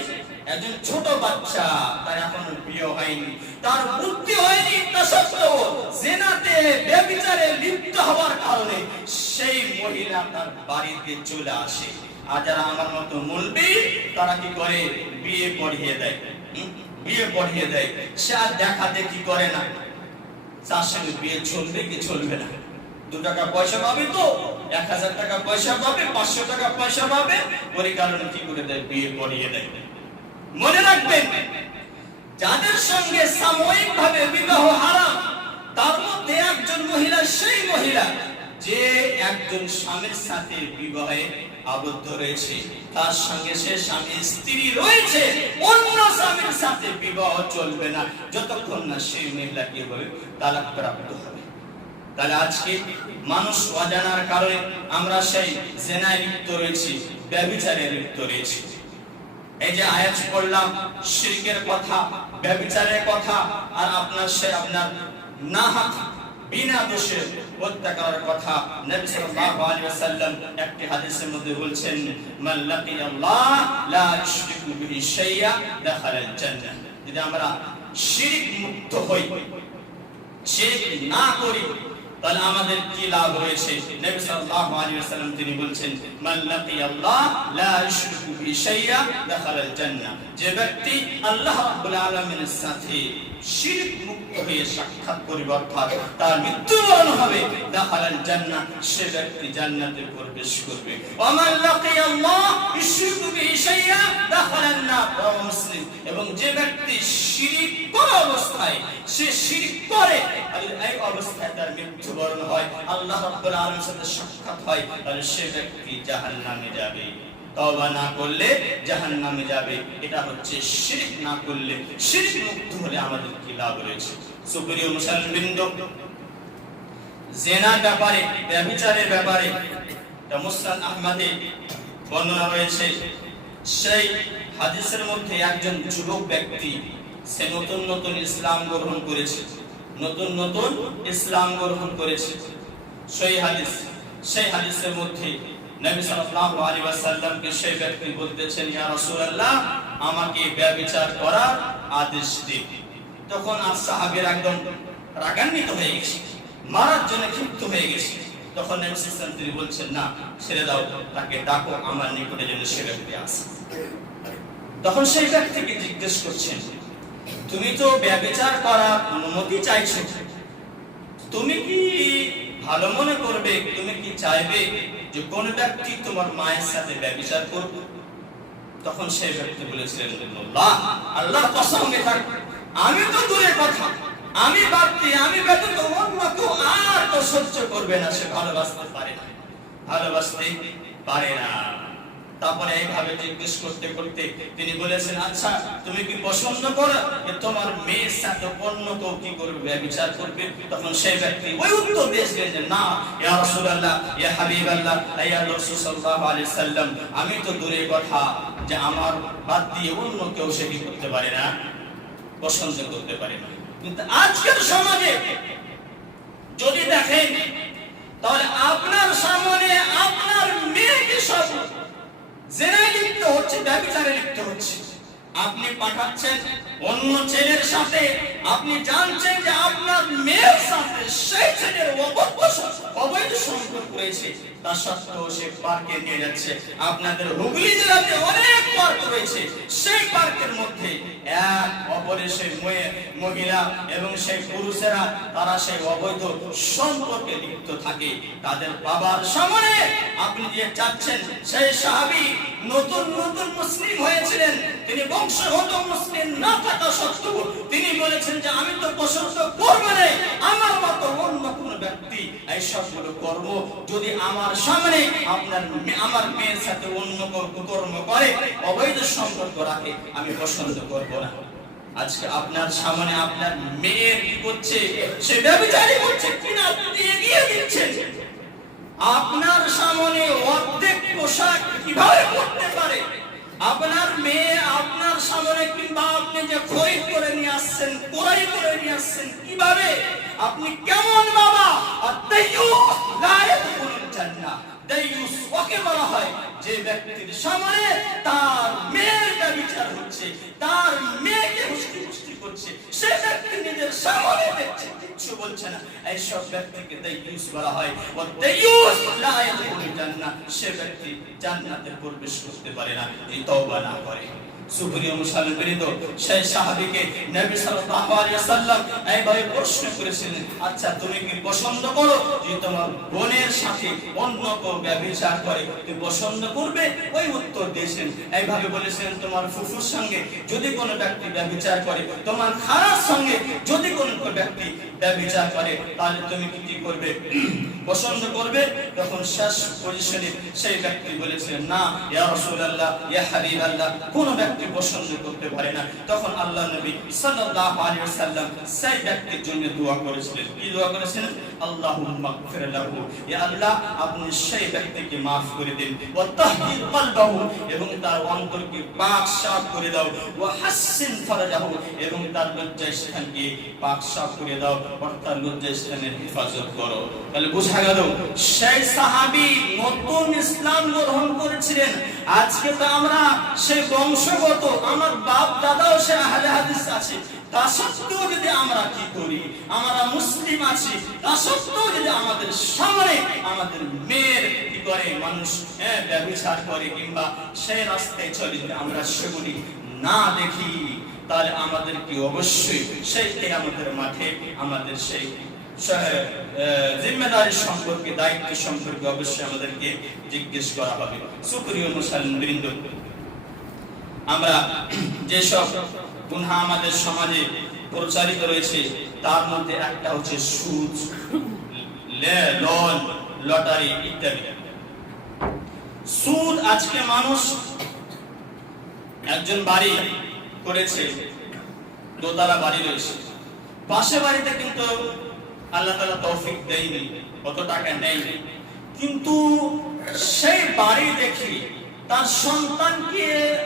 একজন ছোট বাচ্চা, তার এখনো বিয়ে হয়নি, তার বুদ্ধি হয়নি, তা সত্ত্বেও জিনাতে ব্যভিচারে লিপ্ত হওয়ার কারণে সেই মহিলা তার বাড়িতে চলে আসে। আর যারা আমার মতো মুলবি, তারা কি করে, বিয়ে পড়িয়ে দেয়। সে আর দেখা দেখি করে না, তার সঙ্গে বিয়ে চলবে কি চলবে না। 2 টাকা পয়সা পাবে, তো 1000 টাকা পয়সা পাবে, 500 টাকা পয়সা পাবে, ওই কারণে কি করে দেয়, বিয়ে পড়িয়ে দেয়। মনে রাখবেন, যাদের সঙ্গে সাময়িকভাবে বিবাহ হারাম, তার মধ্যে একজন মহিলা সেই মহিলা যে একজন স্বামীর সাথে বিবাহে আবদ্ধ রয়েছে, তার সঙ্গে সে স্বামী স্ত্রী রয়েছে, অন্য স্বামীর সাথে বিবাহ চলবে না যতক্ষণ না সেই মহিলা কি হবে, তালাক প্রাপ্ত হবে। তাহলে আজকে মানুষ অজানার কারণে আমরা সেই জিনায় লিপ্ত রয়েছি, ব্যভিচারে লিপ্ত রয়েছি। এই যে আয়াত পড়লাম, শিরকের কথা, ব্যভিচারের কথা, আর আপনার নাহাক বিনা দোষে হত্যা করার কথা। নবী সাল্লাল্লাহু আলাইহি ওয়াসাল্লাম একটি হাদিসের মধ্যে বলছেন, মান লাকিয়াল্লাহ লা ইশরিকু বিহি শাইআ দাখালাল জান্নাহ। যদি আমরা শিরক মুক্ত হই, শিরক না করি, তাহলে আমাদের কি লাভ রয়েছে? নবী সাল্লাল্লাহু আলাইহি ওয়াসাল্লাম তিনি বলছেন, মান লাকিয়াল্লাহ লা ইশরিকু বিহি শাইআ দাখালাল জান্নাহ। যে ব্যক্তি আল্লাহ রাব্বুল আলামিনের সাথে শিরক মুক্ত হয়ে সাক্ষাৎ করবে, অর্থাৎ তার মৃত্যুবরণ হবে, দাখালাল জান্নাহ, সে ব্যক্তি জান্নাতে প্রবেশ করবে। ওয়া মান লাকিয়াল্লাহ ইশরিকু বিহি শাইআ দাখালান নার, রাওয়াহু মুসলিম। এবং যে ব্যক্তি শিরক করা অবস্থায়, সে শিরক করে, এই অবস্থায় তার মৃত্যুবরণ হয়, আল্লাহ রাব্বুল আলামিনের সাথে সাক্ষাৎ হয়, তাহলে সে ব্যক্তি জাহান্নামে যাবে। তওবা না করলে জাহান্নামে যাবে। এটা হচ্ছে শিরক না করলে। শিরক মুক্ত হলে আমাদের কি লাভ রয়েছে? সুপ্রিয় মুসলমানবৃন্দ, জিনার ব্যাপারে, ব্যভিচারের ব্যাপারে এটা মুসনাদ আহমদে বর্ণনা রয়েছে। সেই হাদিসের মধ্যে একজন যুবক ব্যক্তি, সে নতুন ইসলাম গ্রহণ করেছে, ইসলাম গ্রহণ করেছে। সেই হাদিসের মধ্যে নবী সাল্লাল্লাহু আলাইহি ওয়াসাল্লামকে সেই ব্যক্তি বলতেছেন, ইয়া রাসূলুল্লাহ, আমাকে ব্যভিচার করার আদেশ দিন। তখন আর সাহাবীরা একদম রাগান্বিত হয়ে গেছে, মারার জন্য ক্ষিপ্ত হয়ে গেছে। তখন নবী সাল্লাল্লাহু আলাইহি ওয়াসাল্লাম তিনি বলছেন, না, ছেড়ে দাও, তাকে ডাকো, আমার নিকটে যেন সে ব্যক্তি আসে। তখন সেই ব্যক্তিকে জিজ্ঞেস করছেন, তুমি তো ব্যভিচার করার অনুমতি চাইছো, তুমি কি ভালো মনে করবে, তুমি কি চাইবে যে কোন ব্যক্তি তোমার মায়ের সাথে ব্যভিচার করবে? তখন সেই ব্যক্তি বলেছিলেন, আল্লাহর কসমে থাক, আমি তো দূরের কথা, আমি বাদী, আমি ব্যতীত অন্য কেউ আর তো সহ্য করবে না, সে ভালোবাসতে পারে না, ভালোবাসতে পারে না। তারপরে এইভাবে জিজ্ঞেস করতে করতে তিনি বলেছেন, আচ্ছা, তুমি কি পছন্দ করো যে তোমার মেয়ের সাথে অন্য কেউ কি করবে, ব্যভিচার করবে? তখন সেই ব্যক্তি ওই উত্তর দিয়েছিলেন যে, না ইয়া রাসূলুল্লাহ, ইয়া হাবিবাল্লাহ, ইয়া রাসূল সাল্লাল্লাহু আলাইহি সাল্লাম, আমি তো দূরের কথা যে আমার বাদ দিয়ে অন্য কেউ সে কি করতে পারে না, পছন্দ করতে পারে না। কিন্তু আজকের সমাজে যদি দেখেন, তাহলে আপনার সামনে আপনার মেয়েকে সব জেনায় লিপ্ত হচ্ছে, ব্যভিচারে লিপ্ত হচ্ছে। আপনি পাঠাচ্ছেন অন্য ছেলের সাথে, আপনি জানছেন যে আপনার মেয়ের সাথে সেই ছেলের অবৈধ সম্পর্ক রয়েছে, তা সত্ত্বেও সে পার্কে নিয়ে যাচ্ছে। আপনাদের হুগলি জেলাতে অনেক পার্ক রয়েছে, সেই পার্কের মধ্যে এক অপরের সেই মহিলা এবং সেই পুরুষেরা তারা সেই অবৈধ সম্পর্কে লিপ্ত থাকে। তাদের বাবার সামনে আপনি যে চাচ্ছেন, সেই সাহাবী নতুন নতুন মুসলিম হয়েছিলেন, তিনি বংশগত মুসলিম না থাকা সত্ত্বেও তিনি বলেছেন যে আমি তো পছন্দ করব না আমার মতো অন্য কোন ব্যক্তি এই সবগুলো কর্ম যদি আমার সামনে আমার মেয়ের সাথে অন্য কর্ম করে, অবৈধ সম্পর্ক রাখে, আমি পছন্দ করব না। আজকে আপনার সামনে আপনার মেয়ের কি করছে, সে ব্যভিচারী করছে কিনা আপনি এগিয়ে দিচ্ছেন। আপনার সামনে অর্ধেক পোশাক কিভাবে পরতে পারে আপনার মেয়ে, আপনার সামনে, কিংবা আপনি যে খরিদ করে নিয়ে আসছেন, ক্রয় করে নিয়ে আসছেন, কিভাবে, আপনি কেমন বাবা? আত-তাইয়্যুস লা ইয়াদখুলুল জান্নাহ। তাইয়্যুস ওকে বলা হয় যে ব্যক্তির সামনে তার মেয়ের ব্যভিচার হচ্ছে, তার মেয়েকে হুস্তি করছে, সে ব্যক্তি নিজের সামনে দেখছে, কিছু বলছে না, এই সব ব্যক্তিকে তাইয়্যুস বলা হয়। ওয়াত-তাইয়্যুস লা ইয়াদখুলুল জান্নাহ, সে ব্যক্তি জান্নাতে প্রবেশ করতে পারে না যদি তওবা না করে। সুপ্রিয় মুসলমান, সেই সাহাবীকে নবী সাল্লাল্লাহু আলাইহি ওয়াসাল্লাম এইভাবে প্রশ্ন করেছিলেন, আচ্ছা, তুমি কি পছন্দ করো যে তোমার বোনের সাথে অন্য কেউ ব্যভিচার করে, তুমি পছন্দ করবে? ওই উত্তর দিয়েছেন, এইভাবে বলেছেন, তোমার ফুফুর সঙ্গে যদি কোনো ব্যক্তি ব্যভিচার করে, তোমার খালার সঙ্গে যদি কোনো ব্যক্তি ব্যভিচার করে, তাহলে তুমি কি করবে, পছন্দ করবে? তখন শেষ পজিশনে সেই ব্যক্তি বলেছিলেন, না ইয়া রাসূলুল্লাহ, ইয়া হাবিবাল্লাহ, কোন ব্যক্তি পছন্দ করতে পারে না। তখন আল্লাহ নবী সাল্লাল্লাহু আলাইহি ওয়াসাল্লাম সেই ব্যক্তির জন্য দোয়া করেছিলেন। কি দোয়া করেছিলেন? আল্লাহুম্মা গফির লাহু, ইয়া আল্লাহ, আপনি সেই ব্যক্তিকে maaf করে দিন, ওয়া তাহদির কলবাহু, এবং তার অন্তরকে পাক সাফ করে দাও, ওয়া হাসসিন ফারাজাহু, এবং তার লজ্জাস্থানকে পাক সাফ করে দাও, অর্থাৎ লজ্জাস্থানের হেফাজত করো। তাহলে বোঝা গেল সেই সাহাবী নতুন ইসলাম গ্রহণ করেছিলেন। আজকে তো আমরা সেই বংশগত, আমার বাপ দাদাও সে আহলে হাদিস আছে, তা সত্ত্বেও যদি আমরা কি করি, আমরা মুসলিম আছি, তা সত্ত্বেও যদি আমাদের সামনে আমাদের মেয়ের কি করে মানুষ ব্যভিচার করে কিংবা সেই রাস্তায় চলে, আমরা সেগুলি না দেখি, তাহলে আমাদের কি অবশ্যই সেই কিয়ামতের মাঠে আমাদের সেই জিম্মেদারি সম্পর্কে, দায়িত্ব সম্পর্কে অবশ্যই আমাদেরকে জিজ্ঞেস করা হবে। সুপ্রিয় মুসলমানবৃন্দ, আমরা যেসব গুনাহ আমাদের সমাজে প্রচারিত রয়েছে, তার মধ্যে একটা হচ্ছে সুদ, লোন, লটারি ইত্যাদি। সুদ, আজকে মানুষ একজন বাড়ি করেছে, দোতলা বাড়ি রয়েছে, পাশে বাড়িতে কিন্তু আল্লাহ তাআলা তৌফিক দেয়নি, কত টাকা নেই, কিন্তু সেই বাড়ি দেখে তার সন্তানকে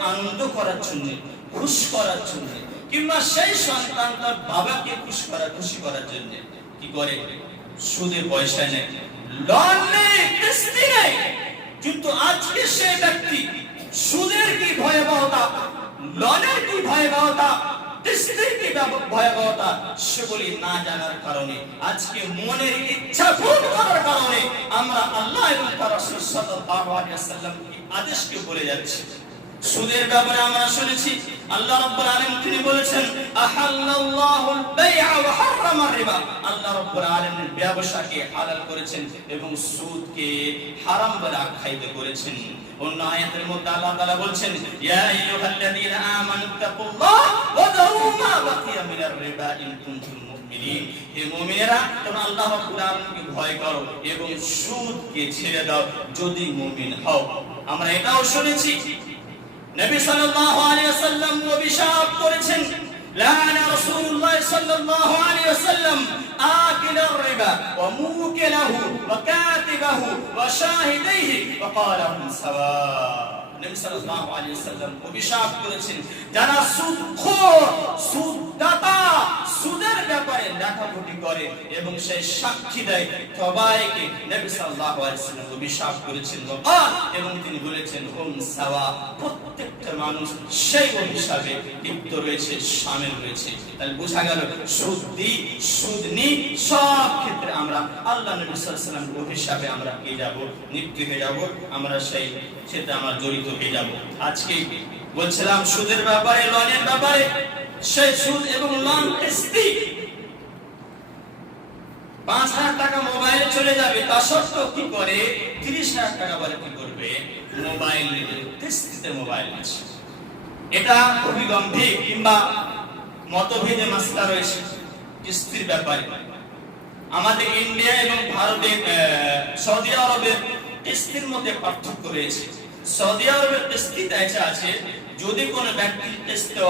আনন্দ করার জন্য, খুশি করার জন্য, কিংবা সেই সন্তান তার বাবাকে খুশি করার জন্য কি করে? সুদে পয়সা নেয়, লোন নেয়, কিস্তি নেয়, কিন্তু আজকে সেই ব্যক্তি সুদের কি ভয়াবহতা, লোনের কি ভয়াবহতা, কিস্তির কি ভয়াবহতা সেগুলি না জানার কারণে আজকে মনের ইচ্ছা পূরণ করার কারণে আমরা আল্লাহ এবং তার রাসূল সাল্লাল্লাহু আলাইহি ওয়াসাল্লামকে আদেশকে বলে যাচ্ছি। সুদের ব্যাপারে আমরা শুনেছি আল্লাহ রাব্বুল আলামিন তিনি বলেছেন আহাল্লাল্লাহুল বাই'a ওয়া হারামার রিবা। আল্লাহ রাব্বুল আলামিন ব্যবসাকে হালাল করেছেন এবং সুদকে হারাম বলে আখ্যায়িত করেছেন। অন্য আয়াতের মধ্যে আল্লাহ তাআলা বলেছেন ইয়া আইয়ুহাল্লাযীনা আমানুত্তাকুল্লাহ ওয়া দারু মা বাকিয়া মিনার রিবা ইন কুনতুম মুমিনিন। হে মুমিনেরা তোমরা আল্লাহ রাব্বুল আলামিনকে ভয় করো এবং সুদকে ছেড়ে দাও যদি মুমিন হও। আমরা এটাও শুনেছি নবী সাল্লাল্লাহু আলাইহি ওয়াসাল্লাম অভিশাপ করেছেন লানা রাসূলুল্লাহ সাল্লাল্লাহু আলাইহি ওয়াসাল্লাম আকিলার রিবা ওয়া মুকিলাহু ওয়া কাতিবাহু ওয়া শাহিদাইহি ওয়া ক্বালা হুম সাওয়া। নবী সাল্লাল্লাহু আলাইহি ওয়াসাল্লাম অভিশাপ করেছেন যারা সুদখোর, সুদদাতা, সুদের ব্যাপারে লেখাপড়ি করে এবং সেই সাক্ষী দেয় সবাইকে নবী সাল্লাল্লাহু আলাইহি ওয়াসাল্লাম অভিশাপ করেছেন এবং তিনি বলেছেন হুম সাওয়া, প্রত্যেকটা মানুষ সেই অভিশাপে লিপ্ত রয়েছে, শামিল রয়েছে। তাহলে বোঝা গেল সুদ দি সুদ নি সব ক্ষেত্রে আমরা আল্লাহ নবী সাল্লাল্লাহু আলাইহি ওয়াসাল্লামের অভিশাপে আমরা পেয়ে যাব, লিপ্ত হয়ে যাব, আমরা সেই ক্ষেত্রে আমরা জড়িত হয়ে যাব। আজকে বলছিলাম সুদের ব্যাপারে, লোনের ব্যাপারে। সেই সুদ এবং লোন কিস্তি ৫,০০০ টাকা মোবাইলে চলে যাবে, তা সত্ত্বেও কি করে ৩০,০০০ টাকা বলে কি করবে মোবাইল কিস্তিতে মোবাইল আছে। এটা খুবই গম্ভীর কিংবা মতভেদে মাসলা রয়েছে কিস্তির ব্যাপারে। আমাদের ইন্ডিয়া এবং ভারতের সৌদি আরবের কিস্তির মধ্যে পার্থক্য রয়েছে। সৌদি আরবের কিস্তিতে আছে যদি কোনো ব্যক্তি কিস্তি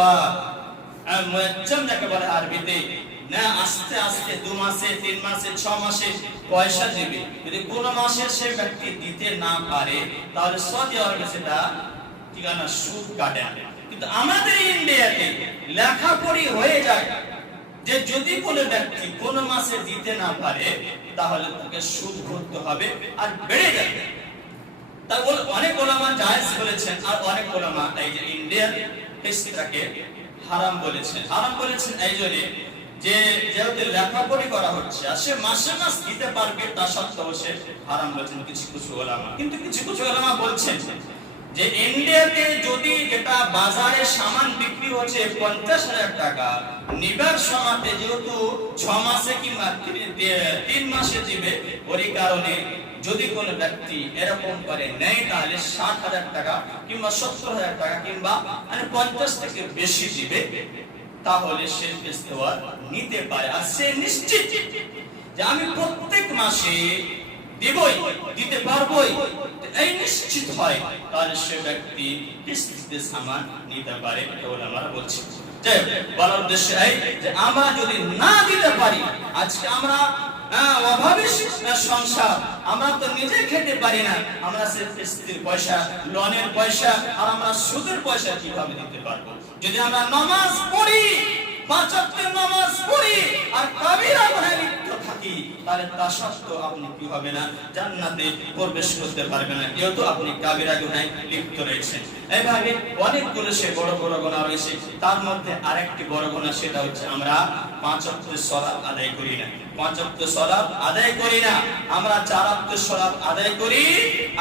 মুয়াজ্জাম যাকে বলে আরবিতে না আস্তে আস্তে 2 মাসে 3 মাসে 6 মাসে পয়সা দিবে, যদি কোনো মাসে সে ব্যক্তি দিতে না পারে তাহলে সৌদি আরবে সেটা ঠিকানা সুদ কাটে। কিন্তু আমাদের ইন্ডিয়াতে লেখাপড়ি হয়ে যায় যে যদি কোনো ব্যক্তি কোনো মাসে দিতে না পারে তাহলে তাকে সুদ ভরতে হবে আর বেড়ে যাবে। তাই অনেক ওলামা জায়েজ বলেছেন আর অনেক ওলামা এই যে ইন্ডিয়ান কিস্তিটাকে হারাম বলেছেন। হারাম বলেছেন এই জন্য যে যেহেতু লেখাপড়ি করা হচ্ছে আর সে মাসে মাস দিতে পারবে তা সত্ত্বেও সে হারাম বলেছেন কিছু কিছু ওলামা। কিন্তু কিছু কিছু ওলামা বলছেন যে ইন্ডিয়াতে যদি যেটা বাজারে সামান বিক্রি হচ্ছে 50,000 টাকা, নিবার সময়তে যেহেতু 6 মাসে কিংবা 3 মাসে দিবে, ওই কারণে যদি কোনো ব্যক্তি এরকম করে নেয় তাহলে 60,000 টাকা কিংবা 70,000 টাকা কিংবা 50 থেকে বেশি দিবে, তাহলে সে কিস্তি নিতে পারে। আর সে নিশ্চিত যে আমি প্রত্যেক মাসে দিবই, দিতে পারবোই, এই নিশ্চিত হয়, তাহলে সে ব্যক্তি কিস্তিতে সামান নিতে পারে। এটা ওলামারা বলছে। যে বলার উদ্দেশ্য এই যে আমরা যদি না দিতে পারি, আজকে আমরা অভাবী সংসার, আমরা তো নিজে খেতে পারি না, আমরা সে কিস্তির পয়সা, লোনের পয়সা আর আমরা সুদের পয়সা কিভাবে দিতে পারবো? যদি আমরা নামাজ পড়ি, 5 ওয়াক্তের নামাজ পড়ি আর কাবিরা গুনাহে লিপ্ত থাকি, তাহলে তা সত্ত্বেও আপনি কি হবে না জান্নাতে প্রবেশ করতে পারবেন না, যেহেতু আপনি কাবিরা গুনাহে লিপ্ত রয়েছেন। এইভাবে অনেকগুলো সে বড় বড় গুনাহ রয়েছে। তার মধ্যে আরেকটি বড় গুনাহ, সেটা হচ্ছে আমরা 5 ওয়াক্তের সালাত আদায় করি না। 5 ওয়াক্তের সালাত আদায় করি না, আমরা 4 ওয়াক্তের সালাত আদায় করি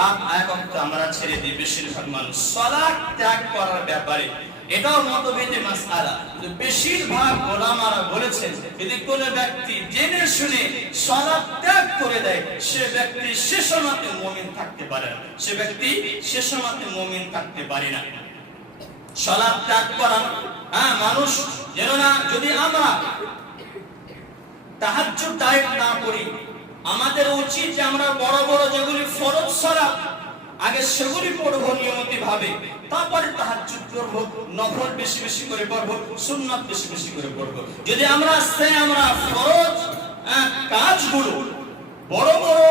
আর 1 ওয়াক্ত আমরা ছেড়ে দিই। বেশিরভাগ মানুষ সালাত ত্যাগ করার ব্যাপারে এটাও মতভেদের মাসআলা। বেশিরভাগ ওলামারা বলেছেন যদি কোনো ব্যক্তি জেনে শুনে সালাত ত্যাগ করে দেয়, সে ব্যক্তি শেষ সময়তে মুমিন থাকতে পারে না, সে ব্যক্তি শেষ সময়তে মুমিন থাকতে পারে না। সালাত ত্যাগ করা মানুষ যেন না, যদি আমরা তাহাজ্জুদ দায়িত না করি, আমাদের উচিত যে আমরা বড় বড় যেগুলি ফরজ সালাত আগে সেগুলি পড়বো নিয়মিত ভাবে, তারপরে তাহাজ্জুদ করব, নফল বেশি বেশি করে পড়ব, সুন্নাত বেশি বেশি করে পড়ব। যদি আমরা ফরজ কাজগুলো বড় বড়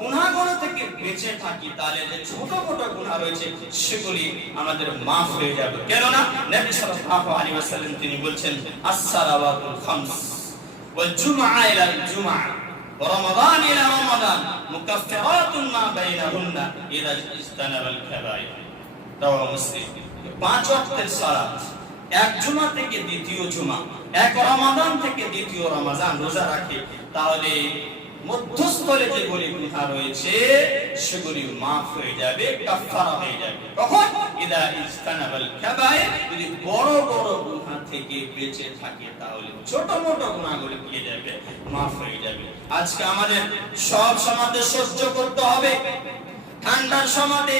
গুনাহগুলো থেকে বেঁচে থাকি, তাহলে যে ছোট ছোট গুনাহ রয়েছে সেগুলি আমাদের মাফ হয়ে যাবে। কেননা নবী সাল্লাল্লাহু আলাইহি ওয়াসাল্লাম তিনি বলছেন, আস-সালাওয়াতুল খামস ওয়াল জুমআ ইলাল জুমআ রমাদান ইলা রমাদান মুকাফফিরাতুন মা বাইনাহুন্না ইযা ইজতানাবাল কাবাইর। রাওয়াহু মুসলিম। 5 ওয়াক্তের সালাত, এক জুমা থেকে দ্বিতীয় জুমা, এক রমাদান থেকে দ্বিতীয় রমাদান রোজা রাখে, তাহলে মধ্যস্থলে যেগুলি গুনাহ রয়েছে সেগুলি মাফ হয়ে যাবে, কাফারা হয়ে যাবে। কখন? ইদা ইজতানাবাল কাবাইর, যদি বড় বড় গুনাহ থেকে বেঁচে থাকে তাহলে ছোট মোটো গুনাহগুলো কি যাবে, মাফ হয়ে যাবে। আজকে আমাদের সব সমাজে সহ্য করতে হবে। ঠান্ডার সমাজে,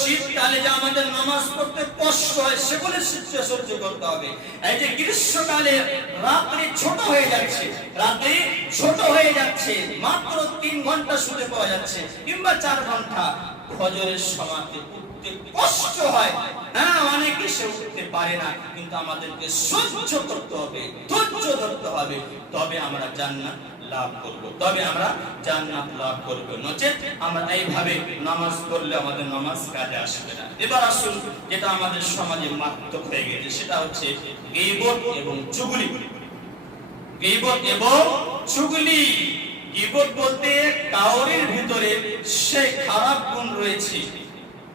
শীতকালে যে আমাদের নামাজ পড়তে কষ্ট হয় সেগুলো সহ্য করতে হবে। এই যে গ্রীষ্মকালে রাত্রি ছোট হয়ে যাচ্ছে, মাত্র 3 ঘন্টা শুতে পাওয়া যাচ্ছে কিংবা 4 ঘন্টা, ফজরের সময়তে উঠতে কষ্ট হয়। হ্যাঁ, অনেকে সে উঠতে পারে না, কিন্তু আমাদেরকে সহ্য করতে হবে, ধৈর্য ধরতে হবে, তবে আমরা জান্নাত লাভ করব, নচেত আমরা এইভাবে নামাজ পড়লে আমাদের নামাজ কাজে আসবে না। এবার আসুন, যেটা আমাদের সমাজে মারাত্মক হয়ে গেছে সেটা হচ্ছে গীবত এবং চুগলি। গীবত বলতে কাউরির ভিতরে সেই খারাপ গুণ রয়েছে,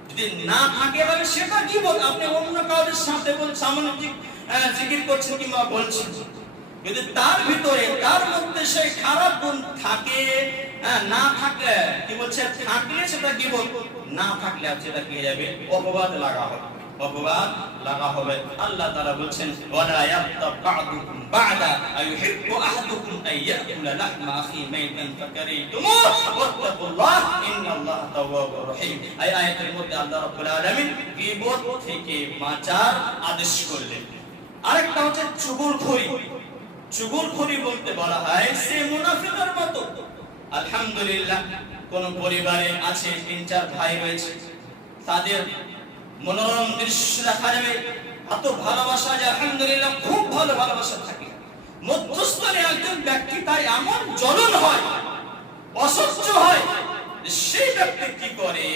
যদি না থাকে তাহলে সেটা গীবত। আপনি অন্য কাউরির সাথে সামনে জিকির করছেন কিংবা বলছেন, যদি তার ভিতরে তার মধ্যে সেই খারাপ গুণ থাকে, না থাকলে কি বলছে, থাকলে সেটা গীবত, না থাকলে সেটা কি যাবে, অপবাদ লাগা হবে। আল্লাহ তাআলা বলছেন, ওয়ালা ইয়াক্তাব বা'দুকুম বা'দা আইয়ুহিব্বু আহাদুকুম আইয়াকুলা লাহমা আখি মাইতান ফাকারিতুমুহ ওয়াত্তাকুল্লাহ ইন্নাল্লাহা তাওয়াবুর রহিম। এই আয়াতের মধ্যে আল্লাহ রাব্বুল আলামিন গীবত থেকে বাঁচার আদেশ করলেন। আরেকটা হচ্ছে চুগলখড়ি বলতে বলা হয় সে মুনাফিকের মতো। আলহামদুলিল্লাহ, কোন পরিবারে আছে 3-4 ভাই রয়েছে, তাদের মনোরম দৃশ্য দেখা যাবে, এত ভালোবাসা যে আলহামদুলিল্লাহ খুব ভালো ভালোবাসা থাকে। মধ্যস্থলে একজন ব্যক্তি তার এমন জ্বলন হয়, অসহ্য হয়, সেই ব্যক্তি কি করে,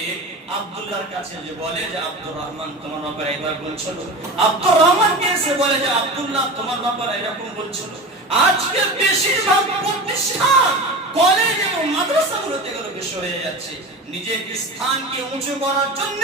আব্দুল্লাহর কাছে যে বলে যে আব্দুর রহমান তোমার ব্যাপারে একবার বলছিল, আব্দুর রহমানকে এসে বলে যে আব্দুল্লাহ তোমার ব্যাপারে এরকম বলছিল। আজকে বেশিরভাগ প্রতিষ্ঠান, কলেজ এবং মাদ্রাসাগুলোতে এগুলো সরে যাচ্ছে। নিজের স্থানকে উঁচু করার জন্য,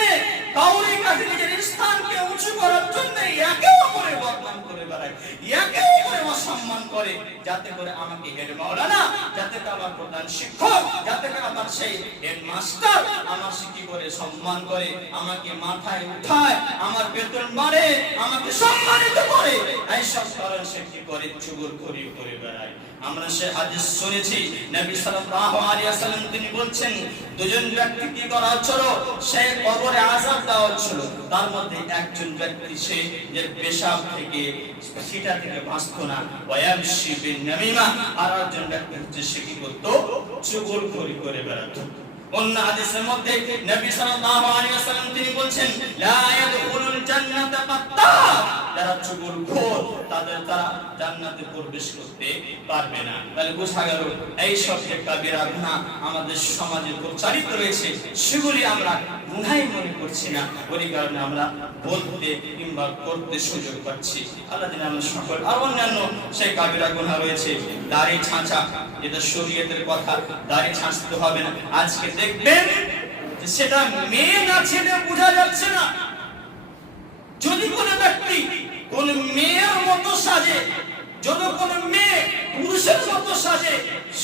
কাউরির কাছে নিজের স্থানকে উঁচু করার জন্য একে অপরে বদনাম করে বেড়ায়, একে অপরে অসম্মান করে, যাতে করে আমাকে হেড মাওলানা, যাতে করে আমার প্রধান শিক্ষক, যাতে করে আমার সেই হেড মাস্টার আমার কি করে সম্মান করে, আমাকে মাথায় উঠায়, আমার বেতন বাড়ে, আমাকে সম্মানিত করে। এই সব কারণ সে কি করে, চুগলখড়ি করে বেড়ায়। আমরা সে হাদিস শুনেছি, নবী সাল্লাল্লাহু আলাইহি ওয়াসাল্লাম তিনি বলছেন, দুজন ব্যক্তি কি করা হচ্ছিল, সে কবরে আযাব দেওয়া হচ্ছিল। তার মধ্যে একজন ব্যক্তি সে যে পেশাব থেকে, সেটা থেকে বাঁচতো না, ওয়ায়ামশি বিন নামিমা, আর একজন ব্যক্তি হচ্ছে সে কি করতো, চুগলখড়ি করে বেড়াতো। অন্য হাদিসের মধ্যে নবী সাল্লাল্লাহু আলাইহি ওয়াসাল্লাম তিনি বলেন, লা ইয়াদখুলুল জান্নাতা কাত্তাব, যারা চুগলখোর তারা জান্নাতে প্রবেশ করতে পারবে না। তাহলে বোঝা গেল এই সব যে কাবিরা গুনাহ আমাদের সমাজে প্রচারিত রয়েছে, সেগুলি আমরা গুনাহই মনে করছি না, ওই কারণে আমরা বলতে কিংবা করতে সুযোগ পাচ্ছি। আল্লাহ যেন আমরা সকল, আর অন্যান্য সেই কাবিরা গুনাহ রয়েছে, দাড়ি ছাঁচা, এটা শরীয়তের কথা, দাড়ি ছাঁচতে হবে না। আজকে দেখবেন যে সেটা মেয়ে না ছেলে বোঝা যাচ্ছে না। যদি কোনো ব্যক্তি কোন মেয়ের মতো সাজে, যদি কোন মেয়ে পুরুষের মতো সাজে,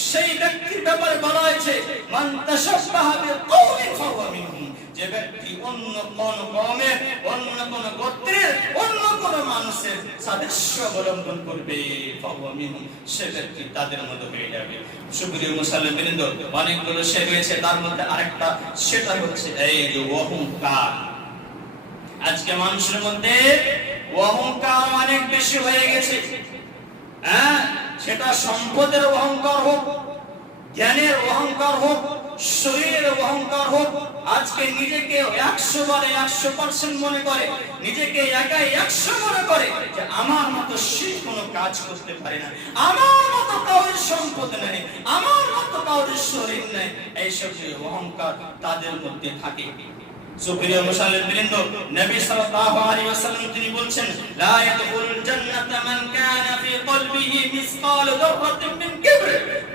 সেই ব্যক্তির ব্যাপারে বলা হয়েছে, মান তাশাব্বাহা বিকওমিন ফাহুয়া মিনহুম, যে ব্যক্তি অন্য কোন কওমের, অন্য কোন গোত্রের, অন্য কোন মানুষের সাদৃশ্য অবলম্বন করবে, ফাহুয়া মিনহুম, সে ব্যক্তি তাদের মতো হয়ে যাবে। সুপ্রিয় মুসলমানবৃন্দ, অনেকগুলো সে রয়েছে, তার মধ্যে আরেকটা, সেটা হচ্ছে এই যে অহংকার। আজকে মানুষের মধ্যে অহংকার অনেক বেশি হয়ে গেছে। সেটা সম্পদের অহংকার হোক, জ্ঞানের অহংকার হোক, শরীরের অহংকার হোক। আজকে নিজেকে 100% মনে করে, নিজেকে একাই 100 মনে করে যে আমার মতো সে কোনো কাজ করতে পারে না, আমার মতো কাউরির সম্পদ নেই, আমার মতো কাউরির শরীর নেই। এইসব যে অহংকার তাদের মধ্যে থাকে। সুপ্রিয় মুসলমানবৃন্দ, নবী সাল্লাল্লাহু আলাইহি ওয়াসাল্লাম তিনি বলেন, লা ইয়াদখুলুল জান্নাতা মান কানা ফি কলবিহি মিসকাল যাররাতিন মিন কিবর,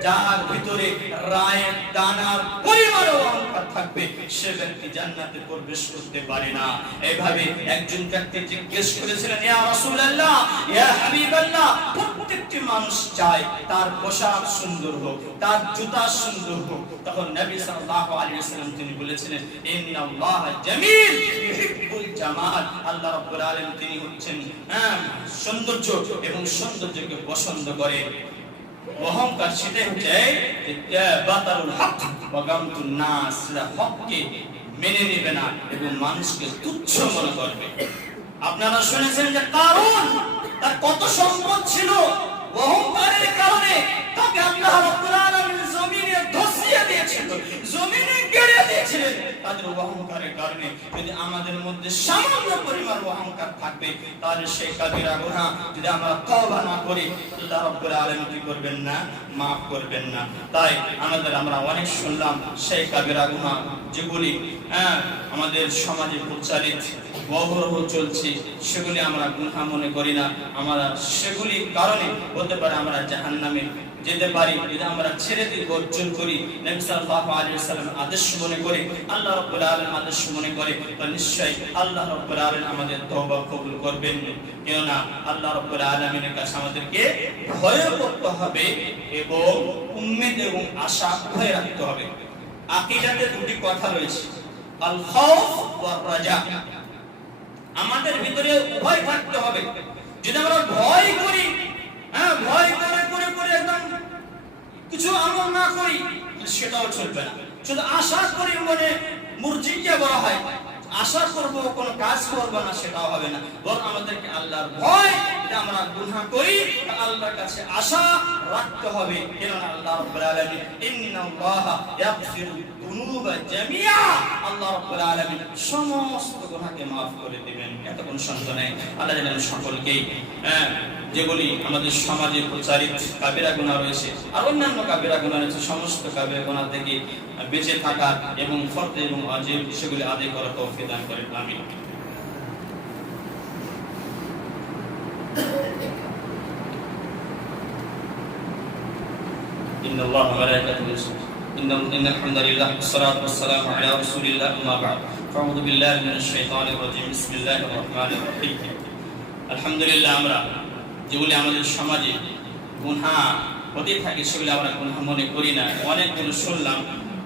যার ভিতরে রায়ের দানার পরিমাণও অহংকার থাকবে সে ব্যক্তি জান্নাতে প্রবেশ করতে পারে না। এইভাবে একজন ব্যক্তি জিজ্ঞেস করেছিলেন, ইয়া রাসূলুল্লাহ, ইয়া হাবিবাল্লাহ, প্রত্যেকটি মানুষ চায় তার পোশাক সুন্দর হোক, তার জুতা সুন্দর হোক। তখন নবী সাল্লাল্লাহু আলাইহি ওয়াসাল্লাম তিনি বলেছিলেন, ইন্নাল্লাহ জামিল ইউহিব্বুল জামাল। আল্লাহ রাব্বুল আলামিন তিনি হচ্ছেন সৌন্দর্য এবং সৌন্দর্যকে পছন্দ করে। অহংকার সেটাই হচ্ছে বাতারুল হক ওয়া গামতুন নাস, হককে মেনে নেবে না এবং মানুষকে তুচ্ছ মনে করবে। আপনারা শুনেছেন যে কারণ তার কত সম্পদ ছিল, অহংকারের কারণে তাকে আল্লাহ রাব্বুল আলামিন জমিনে ধসিয়ে দিয়েছিল, জমিনে গেড়ে দিয়েছিলেন। তাদের অহংকারের কারণে যদি আমাদের মধ্যে সামান্য পরিমাণ অহংকার থাকবে তাহলে সেই কাবিরা গুনাহ যদি আমরা তওবা না করি আল্লাহ রাব্বুল আলামিন কি করবেন না, maaf করবেন না। তাই আমরা অনেক শুনলাম সেই কাবিরা গুনাহ যেগুলি আমাদের সমাজে প্রচারিত অহরহ চলছে, সেগুলি আমরা গুনাহ মনে করি না। আমরা সেগুলির কারণে হতে পারে আমরা জাহান্নামে যেতে পারি। যদি আমরা ছেড়ে দিয়ে বর্জন করি, নবী সাল্লাল্লাহু আলাইহি ওয়াসাল্লাম আদেশ মনে করে, আল্লাহ রাব্বুল আলামিন আদেশ মনে করে, তো নিশ্চয়ই আল্লাহ রাব্বুল আলামিন আমাদের তওবা কবুল করবেন। কেননা আল্লাহ রাব্বুল আলামিনের কাছে আমাদেরকে ভয় করতে হবে এবং উম্মত এবং আশা ভয় রাখতে হবে। আকীদাতে দুটি কথা রয়েছে, আল খাউফ ওয়ার রাজা। আমাদের ভিতরে ভয় থাকতে হবে। যদি আমরা ভয় করি, ভয় করে করে করে একদম কিছু আমল না করি সেটাও চলবে না। শুধু আশা করি মনে মুরজিয়া বলা হয়, আশা করব কোনো কাজ করব না সেটাও হবে না। বরং আমাদেরকে আল্লাহর ভয়, যদি আমরা গুনাহ করি আল্লাহর কাছে আশা রাখতে হবে। কেননা আল্লাহ রাব্বুল আলামিন ইন্নাল্লাহা ইয়াগফিরু যুনুবা জামিআ, আল্লাহ রাব্বুল আলামিন সমস্ত গুনাহকে maaf করে দিবেন। এত কোনো সন্দেহ নেই। আল্লাহ যেন সকলকে যেগুলি আমাদের সমাজে প্রচারিত কাবিরা গুনাহ রয়েছে আর অন্যান্য কাবিরা গুনাহ রয়েছে, সমস্ত কাবিরা গুনাহ থেকে বেঁচে থাকার এবং ফরজ এবং ওয়াজিব সেগুলি আদায় করার তৌফিক দান করেন। আমিন। ইন্নাল্লাহ ওয়া মালাইকাতুহু ইন্নাল হামদালিল্লাহ ওয়াসসালাতু ওয়াসসালামু আলা রাসূলিল্লাহ আম্মা বা'দ। আউযু বিল্লাহি মিনাশ শাইতানির রাজীম। বিসমিল্লাহির রাহমানির রাহিম। আলহামদুলিল্লাহ, আমরা যেগুলি আমাদের সমাজে গুনাহ হতে থাকে সেগুলি আমরা গুনাহ মনে করি না। অনেকগুলো শুনলাম,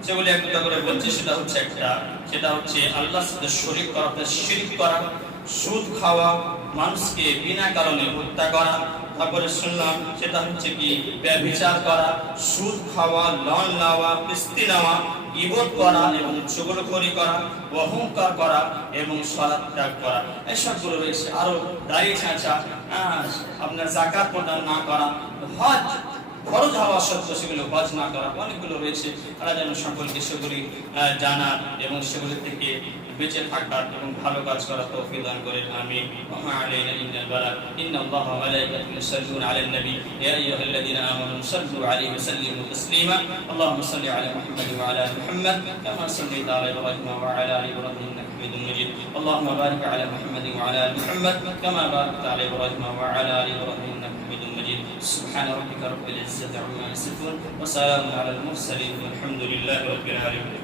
সেগুলি একটা করে বলছি। সেটা হচ্ছে আল্লাহর সাথে শরীক করা, শিরক করা, সুদ খাওয়া, মানুষকে বিনা কারণে হত্যা করা। তারপরে শুনলাম সেটা হচ্ছে কি ব্যভিচার করা, সুদ খাওয়া, লন নেওয়া, কিস্তি নেওয়া, গীবত করা এবং চুগলখড়ি করা, অহংকার করা এবং সালাত ত্যাগ করা। এসবগুলো রয়েছে। আরো দাড়ি ছাঁচা, আপনার যাকাত প্রদান না করা, হজ ফরজ হওয়া সত্ত্বেও সেগুলো হজ না করা, অনেকগুলো রয়েছে। তারা যেন সকলকে সেগুলি জানার এবং সেগুলি থেকে বেঁচে থাকার এবং ভালো কাজ করার তৌফিক দান করেন। আমিন। ওয়া মা আলাইনা ইল্লাল বালাগ। ইন্নাল্লাহা ওয়া মালাইকাতুহু ইউসাল্লুনা আলান নবী ইয়া আইয়ুহাল্লাযীনা আমানু সাল্লু আলাইহি ওয়া সাল্লিমু তাসলিমা। আল্লাহুম্মা সাল্লি আলা মুহাম্মাদ ওয়া আলা আলি মুহাম্মাদ কামা সাল্লাইতা আলা ইব্রাহিম ওয়া আলা আলি ইব্রাহিম ইন্নাকা হামিদুম মাজিদ। আল্লাহুম্মা বারিক আলা মুহাম্মাদ ওয়া আলা আলি মুহাম্মাদ কামা বারাকতা আলা ইব্রাহিম ওয়া আলা আলি ইব্রাহিম ইন্নাকা হামিদুম মাজিদ। সুবহান রাব্বিকা রাব্বিল ইজ্জাতি আম্মা ইয়াসিফুন ওয়া সালামুন আলাল মুরসালিন ওয়ালহামদুলিল্লাহি রাব্বিল আলামিন।